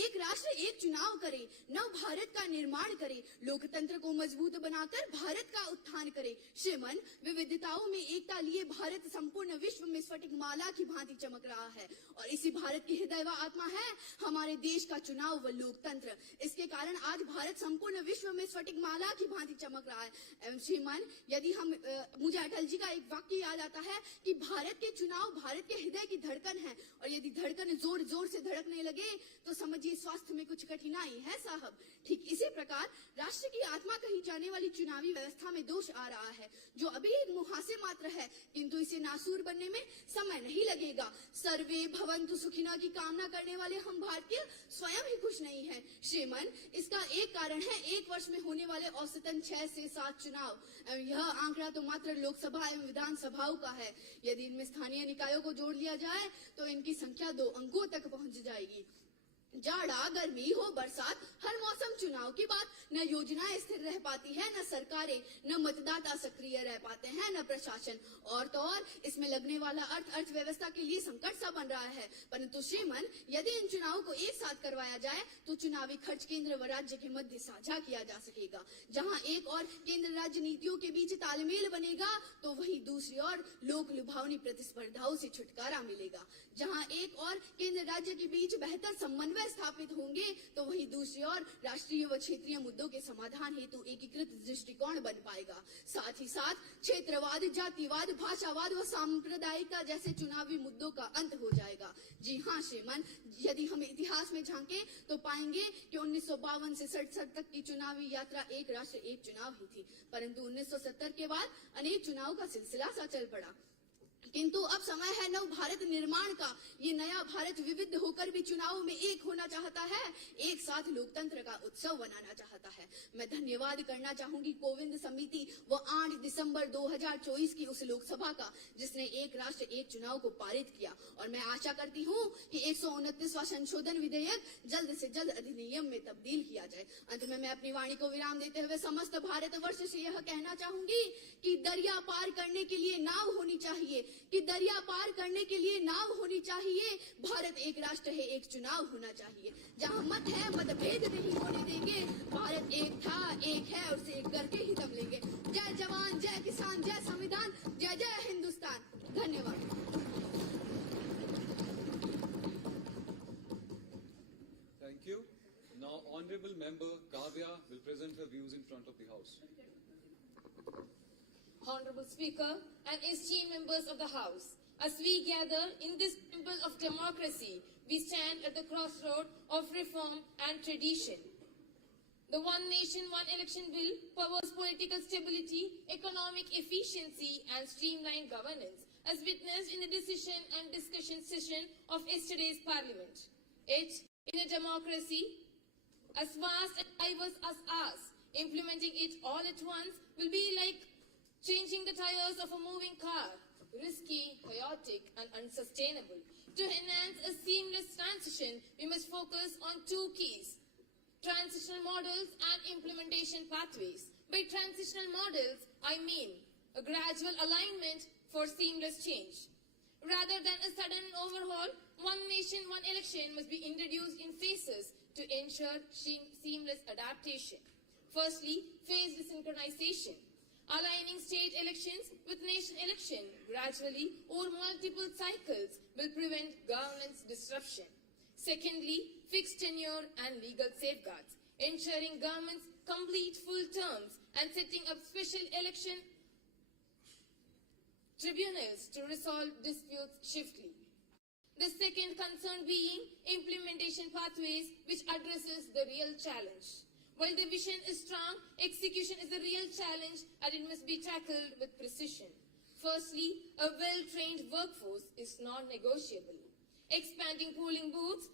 एक राष्ट्र एक चुनाव करे, नव भारत का निर्माण करे, लोकतंत्र को मजबूत बनाकर भारत का उत्थान करे। श्रीमन विविधताओं में एकता लिए भारत संपूर्ण विश्व में स्फटिक माला की भांति चमक रहा है, और इसी भारत की हृदय व आत्मा है हमारे देश का चुनाव व लोकतंत्र। इसके कारण आज भारत संपूर्ण विश्व में स्फटिक माला की भांति चमक रहा है। एवं श्रीमान, यदि हम मुझे अटल जी का एक वाक्य याद आता है कि भारत के चुनाव भारत के हृदय की धड़कन है, और यदि धड़कन जोर जोर से धड़कने लगे तो समझिए स्वास्थ्य में कुछ कठिनाई है साहब। ठीक इसी प्रकार राष्ट्र की आत्मा कही जाने वाली चुनावी व्यवस्था में दोष आ रहा है, जो अभी एक मुहासे मात्र है, किंतु इसे नासूर बनने में समय नहीं लगेगा। सर्वे भवन्तु सुखिनः की कामना करने वाले हम भारतीय स्वयं ही खुश नहीं है श्रीमान। इसका एक कारण है 1 वर्ष में होने वाले औसतन 6 से 7 चुनाव। यह आंकड़ा तो मात्र लोकसभा एवं विधानसभाओं का है। यदि इनमें स्थानीय निकायों को जोड़ लिया जाए तो इनकी संख्या 2 अंकों तक पहुंच जाएगी। जाड़ा, गर्मी हो, बरसात, हर मौसम चुनाव की बात। न योजनाएं स्थिर रह पाती है, न सरकारें, न मतदाता सक्रिय रह पाते हैं, न प्रशासन। और तो और इसमें लगने वाला अर्थव्यवस्था के लिए संकट सा बन रहा है। परंतु श्रीमन, यदि इन चुनावों को एक साथ करवाया जाए तो चुनावी खर्च केंद्र व राज्य के मध्य साझा किया जा सकेगा। जहां एक और केंद्र राज्य नीतियों के बीच तालमेल बनेगा तो वहीं दूसरी ओर लोक लुभावनी प्रतिस्पर्धाओं से छुटकारा मिलेगा। जहां एक और केंद्र राज्य के बीच बेहतर समन्वय स्थापित होंगे तो वहीं दूसरी ओर राष्ट्रीय व क्षेत्रीय मुद्दों के समाधान हेतु एकीकृत दृष्टिकोण बन पाएगा। साथ ही साथ क्षेत्रवाद, जातिवाद, भाषावाद व सांप्रदायिकता जैसे चुनावी मुद्दों का अंत हो जाएगा। जी हाँ श्रीमान, यदि हम इतिहास में झांके तो पाएंगे कि 1952 से 67 तक की चुनावी यात्रा एक राष्ट्र एक चुनाव ही थी, परंतु 1970 के बाद अनेक चुनाव का सिलसिला सा चल पड़ा। किंतु अब समय है नव भारत निर्माण का। ये नया भारत विविध होकर भी चुनावों में एक होना चाहता है, एक साथ लोकतंत्र का उत्सव बनाना चाहता है। मैं धन्यवाद करना चाहूंगी कोविंद समिति व 8 दिसंबर 2024 की उस लोकसभा का जिसने एक राष्ट्र एक चुनाव को पारित किया। और मैं आशा करती हूँ कि 129वां संशोधन विधेयक जल्द से जल्द अधिनियम में तब्दील किया जाए। अंत में मैं अपनी वाणी को विराम देते हुए समस्त भारतवर्ष से यह कहना चाहूंगी कि दरिया पार करने के लिए नाव होनी चाहिए, कि दरिया पार करने के लिए नाव होनी चाहिए। भारत एक राष्ट्र है, एक चुनाव होना चाहिए। जहाँ मत है मतभेद नहीं होने देंगे। भारत एक था, एक है और उसे एक करके ही दम लेंगे। जय जवान, जय किसान, जय संविधान, जय जय हिंदुस्तान। धन्यवाद। Thank you. Now, Honorable Member Kavya will present her views in front of the House. Honorable Speaker and esteemed members of the House, as we gather in this temple of democracy, we stand at the crossroad of reform and tradition. The One Nation, One Election Bill powers political stability, economic efficiency and streamlined governance, as witnessed in the decision and discussion session of yesterday's Parliament. It, in a democracy as vast and diverse as ours, implementing it all at once will be like changing the tires of a moving car, risky, chaotic and unsustainable. To enhance a seamless transition, we must focus on 2 keys: transitional models and implementation pathways. By transitional models, I mean a gradual alignment for seamless change. Rather than a sudden overhaul, One Nation, One Election must be introduced in phases to ensure seamless adaptation. Firstly, phased synchronization. Aligning state elections with nation election gradually over multiple cycles will prevent governance disruption. Secondly, fixed tenure and legal safeguards, ensuring governments complete full terms and setting up special election tribunals to resolve disputes swiftly. The second concern being implementation pathways, which addresses the real challenge. While the vision is strong, execution is a real challenge and it must be tackled with precision. Firstly, a well-trained workforce is non-negotiable. Expanding polling booths,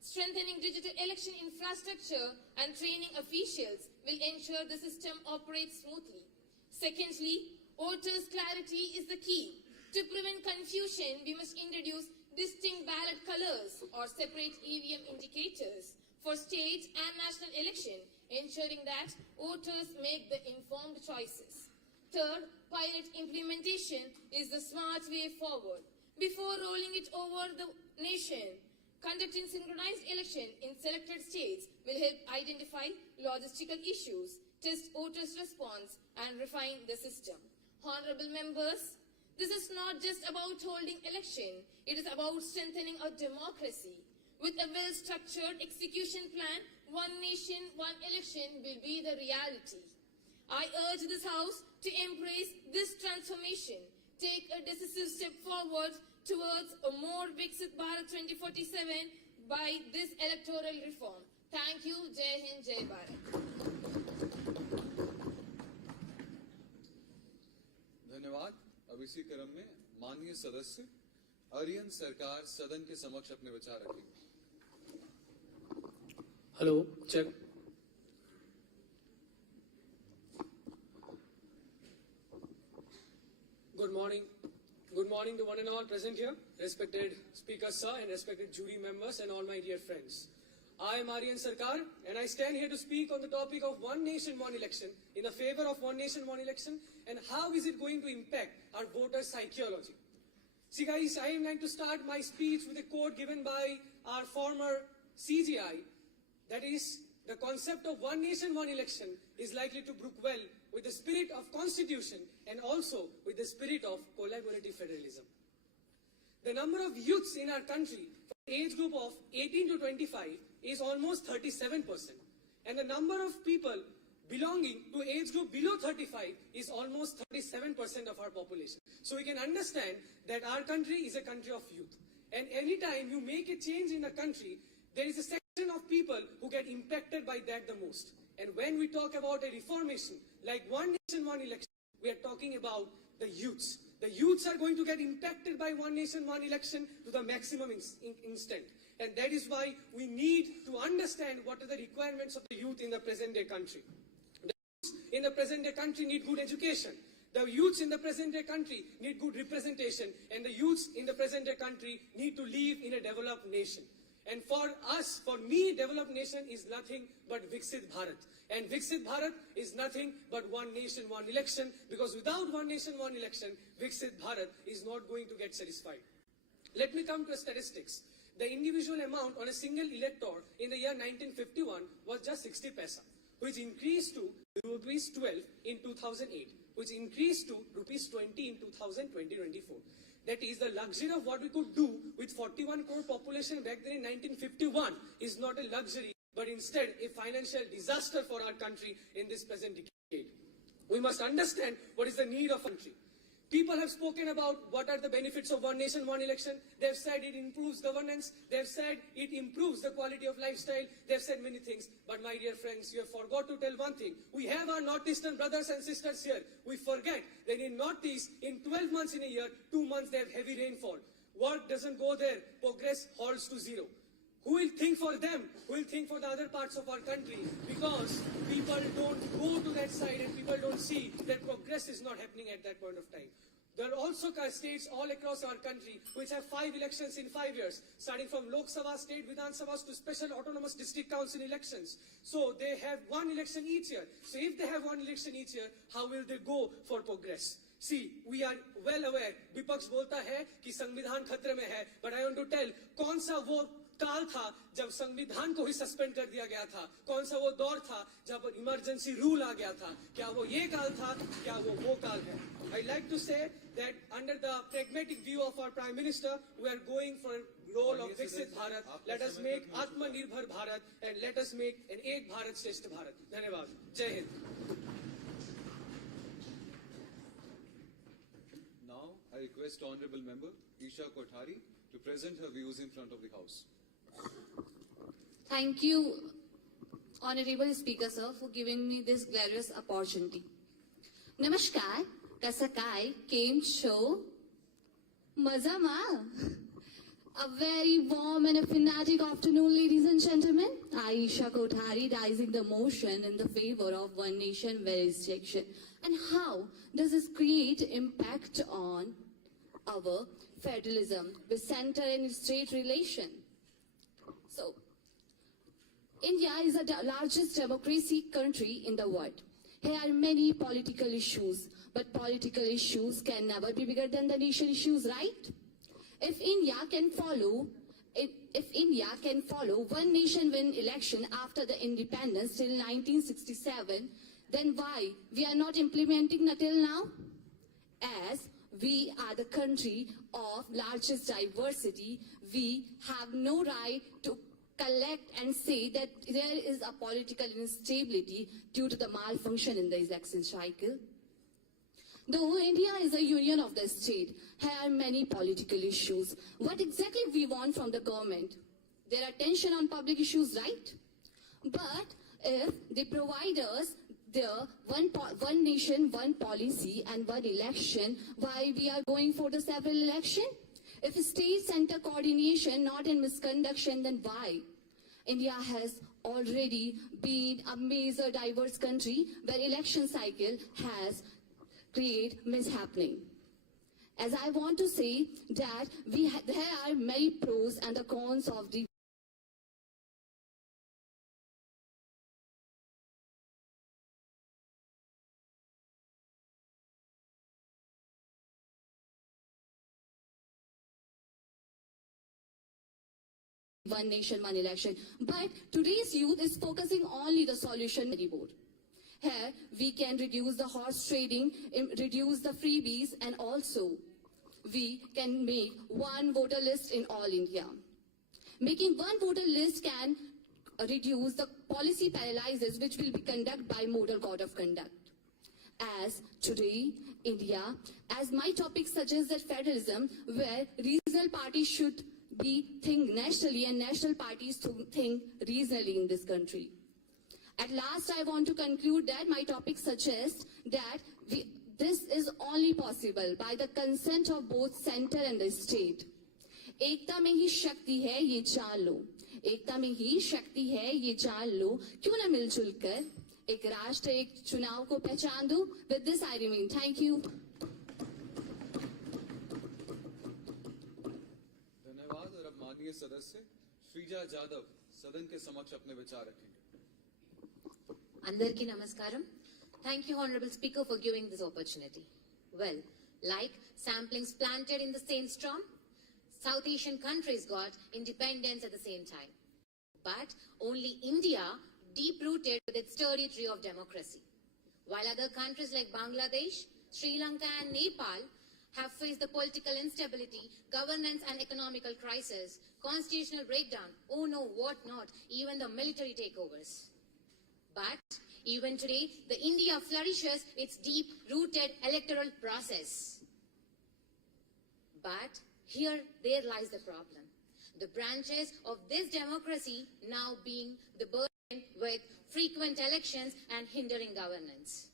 strengthening digital election infrastructure and training officials will ensure the system operates smoothly. Secondly, voters' clarity is the key. To prevent confusion, we must introduce distinct ballot colors or separate EVM indicators for state and national election, ensuring that voters make the informed choices. Third, pilot implementation is the smart way forward. Before rolling it over the nation, conducting synchronized election in selected states will help identify logistical issues, test voters' response, and refine the system. Honorable members, this is not just about holding election, it is about strengthening our democracy. With a well-structured execution plan, One Nation, One Election will be the reality. I urge this House to embrace this transformation, take a decisive step forward towards a more Viksit Bharat 2047 by this electoral reform. Thank you. Jai Hind, Jai Bharat. धन्यवाद। अब इसी क्रम में माननीय सदस्य आर्यन सरकार सदन के समक्ष अपने विचार रखेंगे। Hello, check. Good morning. Good morning to one and all present here, respected Speaker Sir and respected jury members and all my dear friends. I am Aryan Sarkar and I stand here to speak on the topic of one nation, one election, in the favor of one nation, one election, and how is it going to impact our voters' psychology. See guys, I am going to start my speech with a quote given by our former CGI, that is, the concept of one nation, one election is likely to brook well with the spirit of constitution and also with the spirit of collaborative federalism. The number of youths in our country for the age group of 18 to 25 is almost 37%, and the number of people belonging to age group below 35 is almost 37% of our population. So we can understand that our country is a country of youth. And anytime you make a change in the country, there is a section of people who get impacted by that the most. And when we talk about a reformation, like one nation, one election, we are talking about the youths. The youths are going to get impacted by one nation, one election to the maximum extent. And that is why we need to understand what are the requirements of the youth in the present day country. The youths in the present day country need good education. The youths in the present day country need good representation. And the youths in the present day country need to live in a developed nation. And for us, for me, developed nation is nothing but Viksit Bharat. And Viksit Bharat is nothing but one nation, one election, because without one nation, one election, Viksit Bharat is not going to get satisfied. Let me come to statistics. The individual amount on a single elector in the year 1951 was just 60 paisa, which increased to rupees 12 in 2008, which increased to rupees 20 in 2024. That is, the luxury of what we could do with 41 crore population back then in 1951 is not a luxury, but instead a financial disaster for our country in this present decade. We must understand what is the need of country. People have spoken about what are the benefits of one nation, one election. They have said it improves governance. They have said it improves the quality of lifestyle. They have said many things. But my dear friends, you have forgot to tell one thing. We have our Northeastern brothers and sisters here. We forget that in Northeast, in 12 months in a year, 2 months they have heavy rainfall. Work doesn't go there. Progress halts to zero. Who will think for them? Who will think for the other parts of our country? Because people don't go to that side and people don't see that progress is not happening at that point of time. There are also states all across our country which have 5 elections in 5 years, starting from Lok Sabha, state Vidhan Sabhas to special autonomous district council elections. So they have one election each year. So if they have one election each year, how will they go for progress? See, we are well aware, विपक्ष बोलता है कि संविधान खतरे में है, but I want to tell, कौन सा वो काल था जब संविधान को ही सस्पेंड कर दिया गया था? कौन सा वो दौर था जब इमरजेंसी रूल आ गया था? क्या वो ये काल था? क्या वो काल है? I like to say that under the pragmatic view of our Prime Minister, we are going for a role of Viksit Bharat. Let us make Atmanirbhar Bharat and let us make an Ek Bharat Shresth Bharat. Dhanyavad. Jai Hind. Now, I request Honorable Member Isha Kothari to present her views in front of the House. Thank you, Honorable Speaker Sir, for giving me this glorious opportunity. Namaskar, Kasakai, Kem Show, Mazama. A very warm and a fanatic afternoon, ladies and gentlemen. Aisha Kothari raising the motion in the favor of one nation, one election. And how does this create impact on our federalism with center and state relation? So, India is the largest democracy country in the world. Here are many political issues, but political issues can never be bigger than the nation issues, right? If India can follow one nation, one election after the independence till 1967, then why we are not implementing until now? As we are the country of largest diversity, we have no right to collect and say that there is a political instability due to the malfunction in the election cycle. Though India is a union of the state, there are many political issues. What exactly we want from the government? There are tension on public issues, right? But if they provide us the one nation, one policy and one election, why we are going for the several election? If state center coordination not in misconduction, then why? India has already been a major diverse country where election cycle has created mishappening. As I want to say that there are many pros and the cons of the one nation, one election. But today's youth is focusing only the solution board. Here, we can reduce the horse trading, reduce the freebies, and also we can make one voter list in all India. Making one voter list can reduce the policy paralysis which will be conducted by model code of conduct. As today, India, as my topic suggests that federalism, where regional parties should think nationally and national parties to think regionally in this country. At last, I want to conclude that my topic suggests that this is only possible by the consent of both center and the state. एकता में ही शक्ति है ये जान लो, एकता में ही शक्ति है ये जान लो, क्यों न मिलजुल कर एक राष्ट्र एक चुनाव को पहचान दो. With this I remain. Thank you. माननीय सदस्य श्रीजा जादव सदन के समक्ष अपने विचार रखेंगे. Andarki Namaskaram. Thank you, Honorable Speaker, for giving this opportunity. Well, like samplings planted in the same storm, South Asian countries got independence at the same time. But only India deep-rooted with its sturdy tree of democracy. While other countries like Bangladesh, Sri Lanka and Nepal have faced the political instability, governance and economical crisis, constitutional breakdown, oh no, what not, even the military takeovers. But even today, the India flourishes its deep-rooted electoral process. But there lies the problem. The branches of this democracy now being the burden with frequent elections and hindering governance.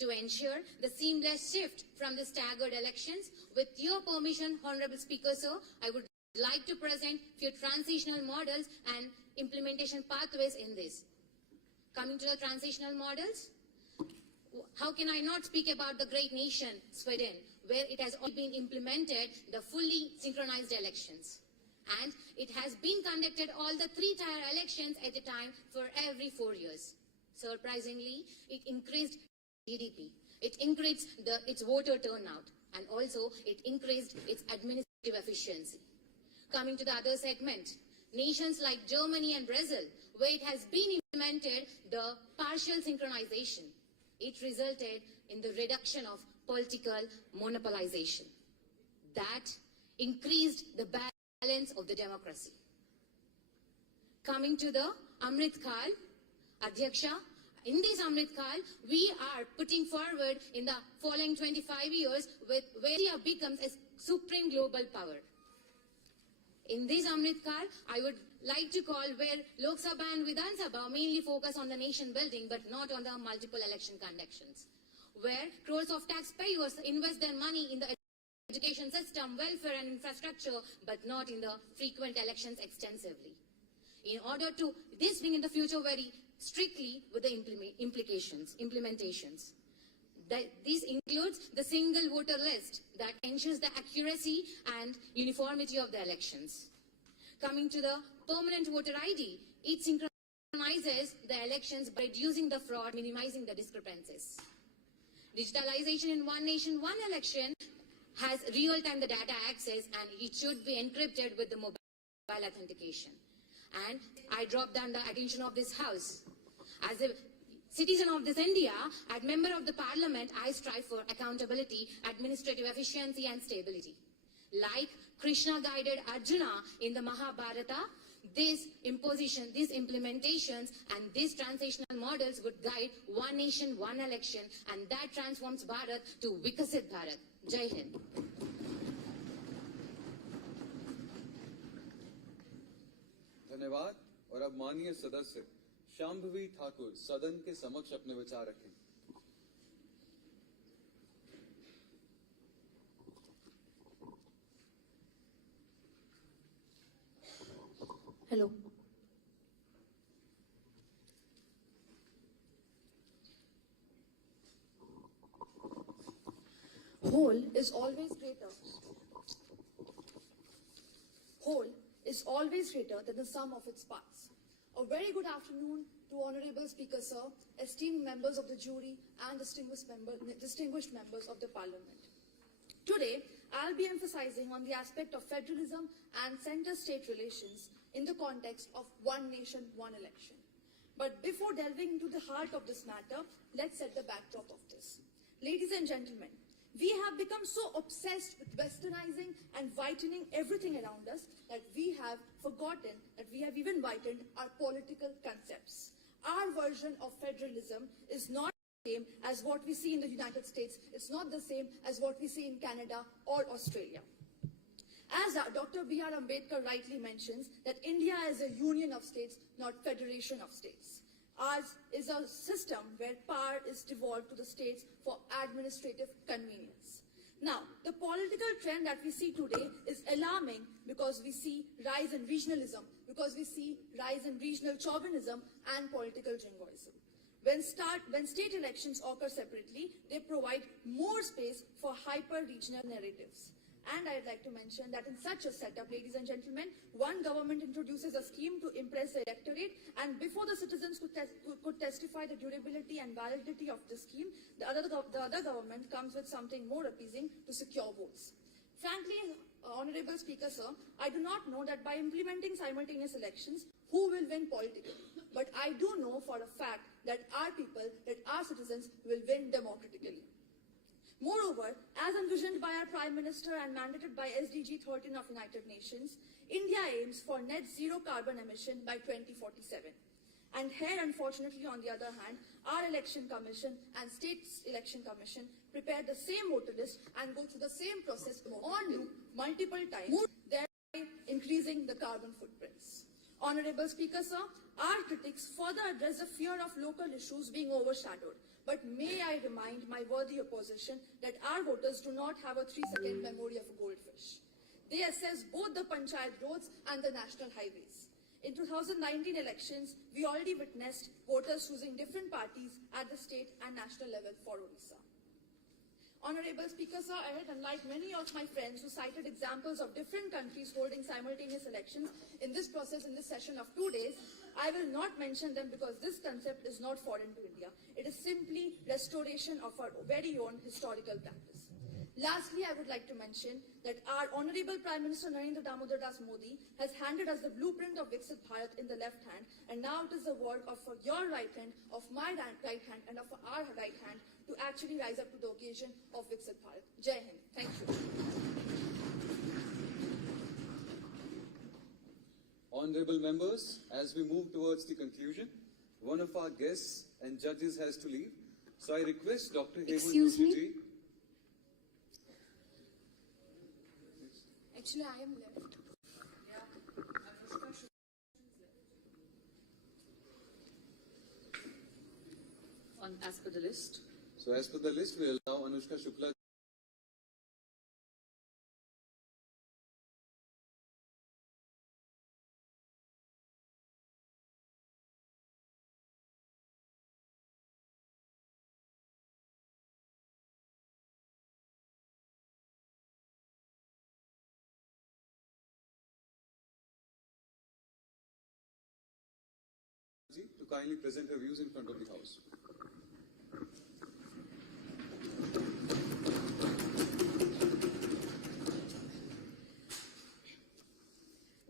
To ensure the seamless shift from the staggered elections, with your permission, Honorable Speaker, sir, I would like to present few transitional models and implementation pathways in this. Coming to the transitional models, how can I not speak about the great nation, Sweden, where it has already been implemented the fully synchronized elections. And it has been conducted all the 3-tier elections at a time for every 4 years. Surprisingly, it increased GDP, it increased its voter turnout, and also it increased its administrative efficiency. Coming to the other segment, nations like Germany and Brazil, where it has been implemented the partial synchronization, it resulted in the reduction of political monopolization. That increased the balance of the democracy. Coming to the Amrit Kal, Adhyaksha, in this Amrit Kal, we are putting forward in the following 25 years where India becomes a supreme global power. In this Amrit Kal, I would like to call where Lok Sabha and Vidhan Sabha mainly focus on the nation building but not on the multiple election conductions. Where crores of taxpayers invest their money in the education system, welfare and infrastructure but not in the frequent elections extensively. In order to this being in the future very strictly with the implementations. This includes the single voter list that ensures the accuracy and uniformity of the elections. Coming to the permanent voter ID, it synchronizes the elections by reducing the fraud, minimizing the discrepancies. Digitalization in one nation, one election has real-time data access and it should be encrypted with the mobile authentication. And I drop down the attention of this House. As a citizen of this India, as member of the Parliament, I strive for accountability, administrative efficiency and stability. Like Krishna guided Arjuna in the Mahabharata, these implementations and these transitional models would guide one nation, one election, and that transforms Bharat to Viksit Bharat. Jai Hind. धन्यवाद. और अब माननीय सदस्य शांभवी ठाकुर सदन के समक्ष अपने विचार रखें. Hello. whole is always greater. Whole is always greater than the sum of its parts. A very good afternoon to Honorable Speaker, Sir, esteemed members of the jury and distinguished members of the Parliament. Today, I'll be emphasizing on the aspect of federalism and center-state relations in the context of one nation, one election. But before delving into the heart of this matter, let's set the backdrop of this. Ladies and gentlemen, we have become so obsessed with westernizing and whitening everything around us that we have forgotten that we have even whitened our political concepts. Our version of federalism is not the same as what we see in the United States. It's not the same as what we see in Canada or Australia. As Dr. B.R. Ambedkar rightly mentions, that India is a union of states, not federation of states. Ours is a system where power is devolved to the states for administrative convenience. Now, the political trend that we see today is alarming because we see rise in regionalism, because we see rise in regional chauvinism and political jingoism. When state elections occur separately, they provide more space for hyper-regional narratives. And I'd like to mention that in such a setup, ladies and gentlemen, one government introduces a scheme to impress the electorate, and before the citizens could testify the durability and validity of the scheme, the other government comes with something more appeasing to secure votes. Frankly, Honorable Speaker, Sir, I do not know that by implementing simultaneous elections, who will win politically. But I do know for a fact that our people, that our citizens will win democratically. Moreover, as envisioned by our Prime Minister and mandated by SDG 13 of United Nations, India aims for net zero carbon emission by 2047. And here, unfortunately, on the other hand, our Election Commission and State Election Commission prepare the same voter list and go through the same process on loop multiple times, thereby increasing the carbon footprints. Honorable Speaker, Sir, our critics further address the fear of local issues being overshadowed. But may I remind my worthy opposition that our voters do not have a 3-second memory of a goldfish. They assess both the panchayat roads and the national highways. In 2019 elections, we already witnessed voters choosing different parties at the state and national level for Odisha. Honorable Speaker, Sir, unlike many of my friends who cited examples of different countries holding simultaneous elections in this process in this session of 2 days, I will not mention them because this concept is not foreign to India. It is simply restoration of our very own historical practice. Lastly, I would like to mention that our Honorable Prime Minister Narendra Damodar Das Modi has handed us the blueprint of Viksit Bharat in the left hand, and now it is the work of your right hand, of my right hand, and of our right hand to actually rise up to the occasion of Viksit Bharat. Jai Hind. Thank you. Honorable members, as we move towards the conclusion, one of our guests and judges has to leave. So I request Dr. Excuse me? Ji. Actually, I am left. As per the list. So as per the list, we allow Anushka Shukla. To kindly present her views in front of the House.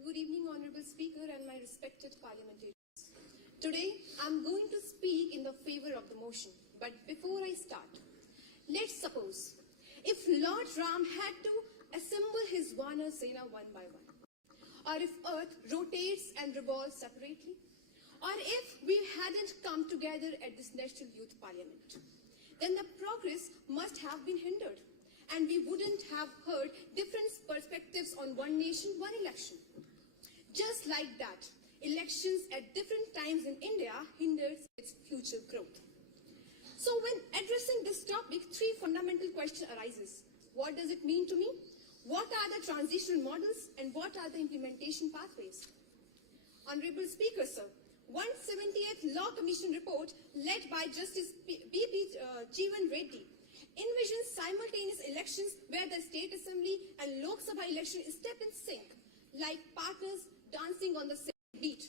Good evening, Honorable Speaker and my respected parliamentarians. Today, I'm going to speak in the favor of the motion. But before I start, let's suppose if Lord Ram had to assemble his Vanar Sena one by one, or if Earth rotates and revolves separately, or if we hadn't come together at this National Youth Parliament, then the progress must have been hindered, and we wouldn't have heard different perspectives on one nation, one election. Just like that, elections at different times in India hinders its future growth. So when addressing this topic, 3 fundamental questions arises. What does it mean to me? What are the transitional models, and what are the implementation pathways? Honorable Speaker, sir, 178th Law Commission report led by Justice B.P. Jeevan Reddy envisions simultaneous elections where the State Assembly and Lok Sabha election step in sync, like partners dancing on the same beat.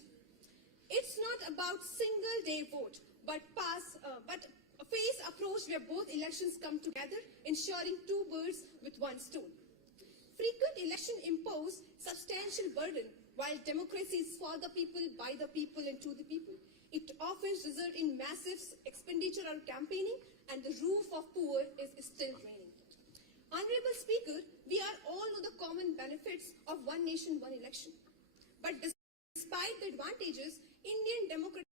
It's not about single-day vote, but a phased approach where both elections come together, ensuring two birds with one stone. Frequent election impose substantial burden, while democracy is for the people, by the people, and to the people. It often results in massive expenditure on campaigning, and the roof of poor is still draining. Honorable Speaker, we are all know the common benefits of one nation, one election. But despite the advantages, Indian democracy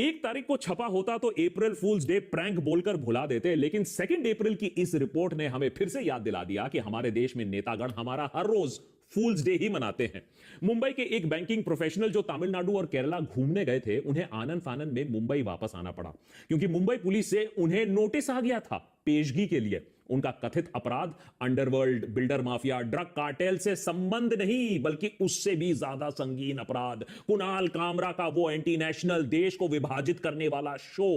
1 तारीख को छपा होता तो अप्रैल फूल्स day prank बोलकर भुला देते, लेकिन 2 अप्रैल की इस रिपोर्ट ने हमें फिर से याद दिला दिया कि हमारे देश में नेतागण हमारा हर रोज फूल्स डे ही मनाते हैं। मुंबई के एक बैंकिंग प्रोफेशनल जो तमिलनाडु और केरला घूमने गए थे, उन्हें आनंद फानंद में मुंबई वापस आना पड़ा, क्योंकि मुंबई पुलिस से उन्हें नोटिस आ गया था पेशगी के लिए। उनका कथित अपराध underworld, builder mafia, drug cartel से संबंध नहीं, बल्कि उससे भी ज्यादा संगीन अपराध कुणाल कामरा का वो एंटी नेशनल, देश को विभाजित करने वाला शो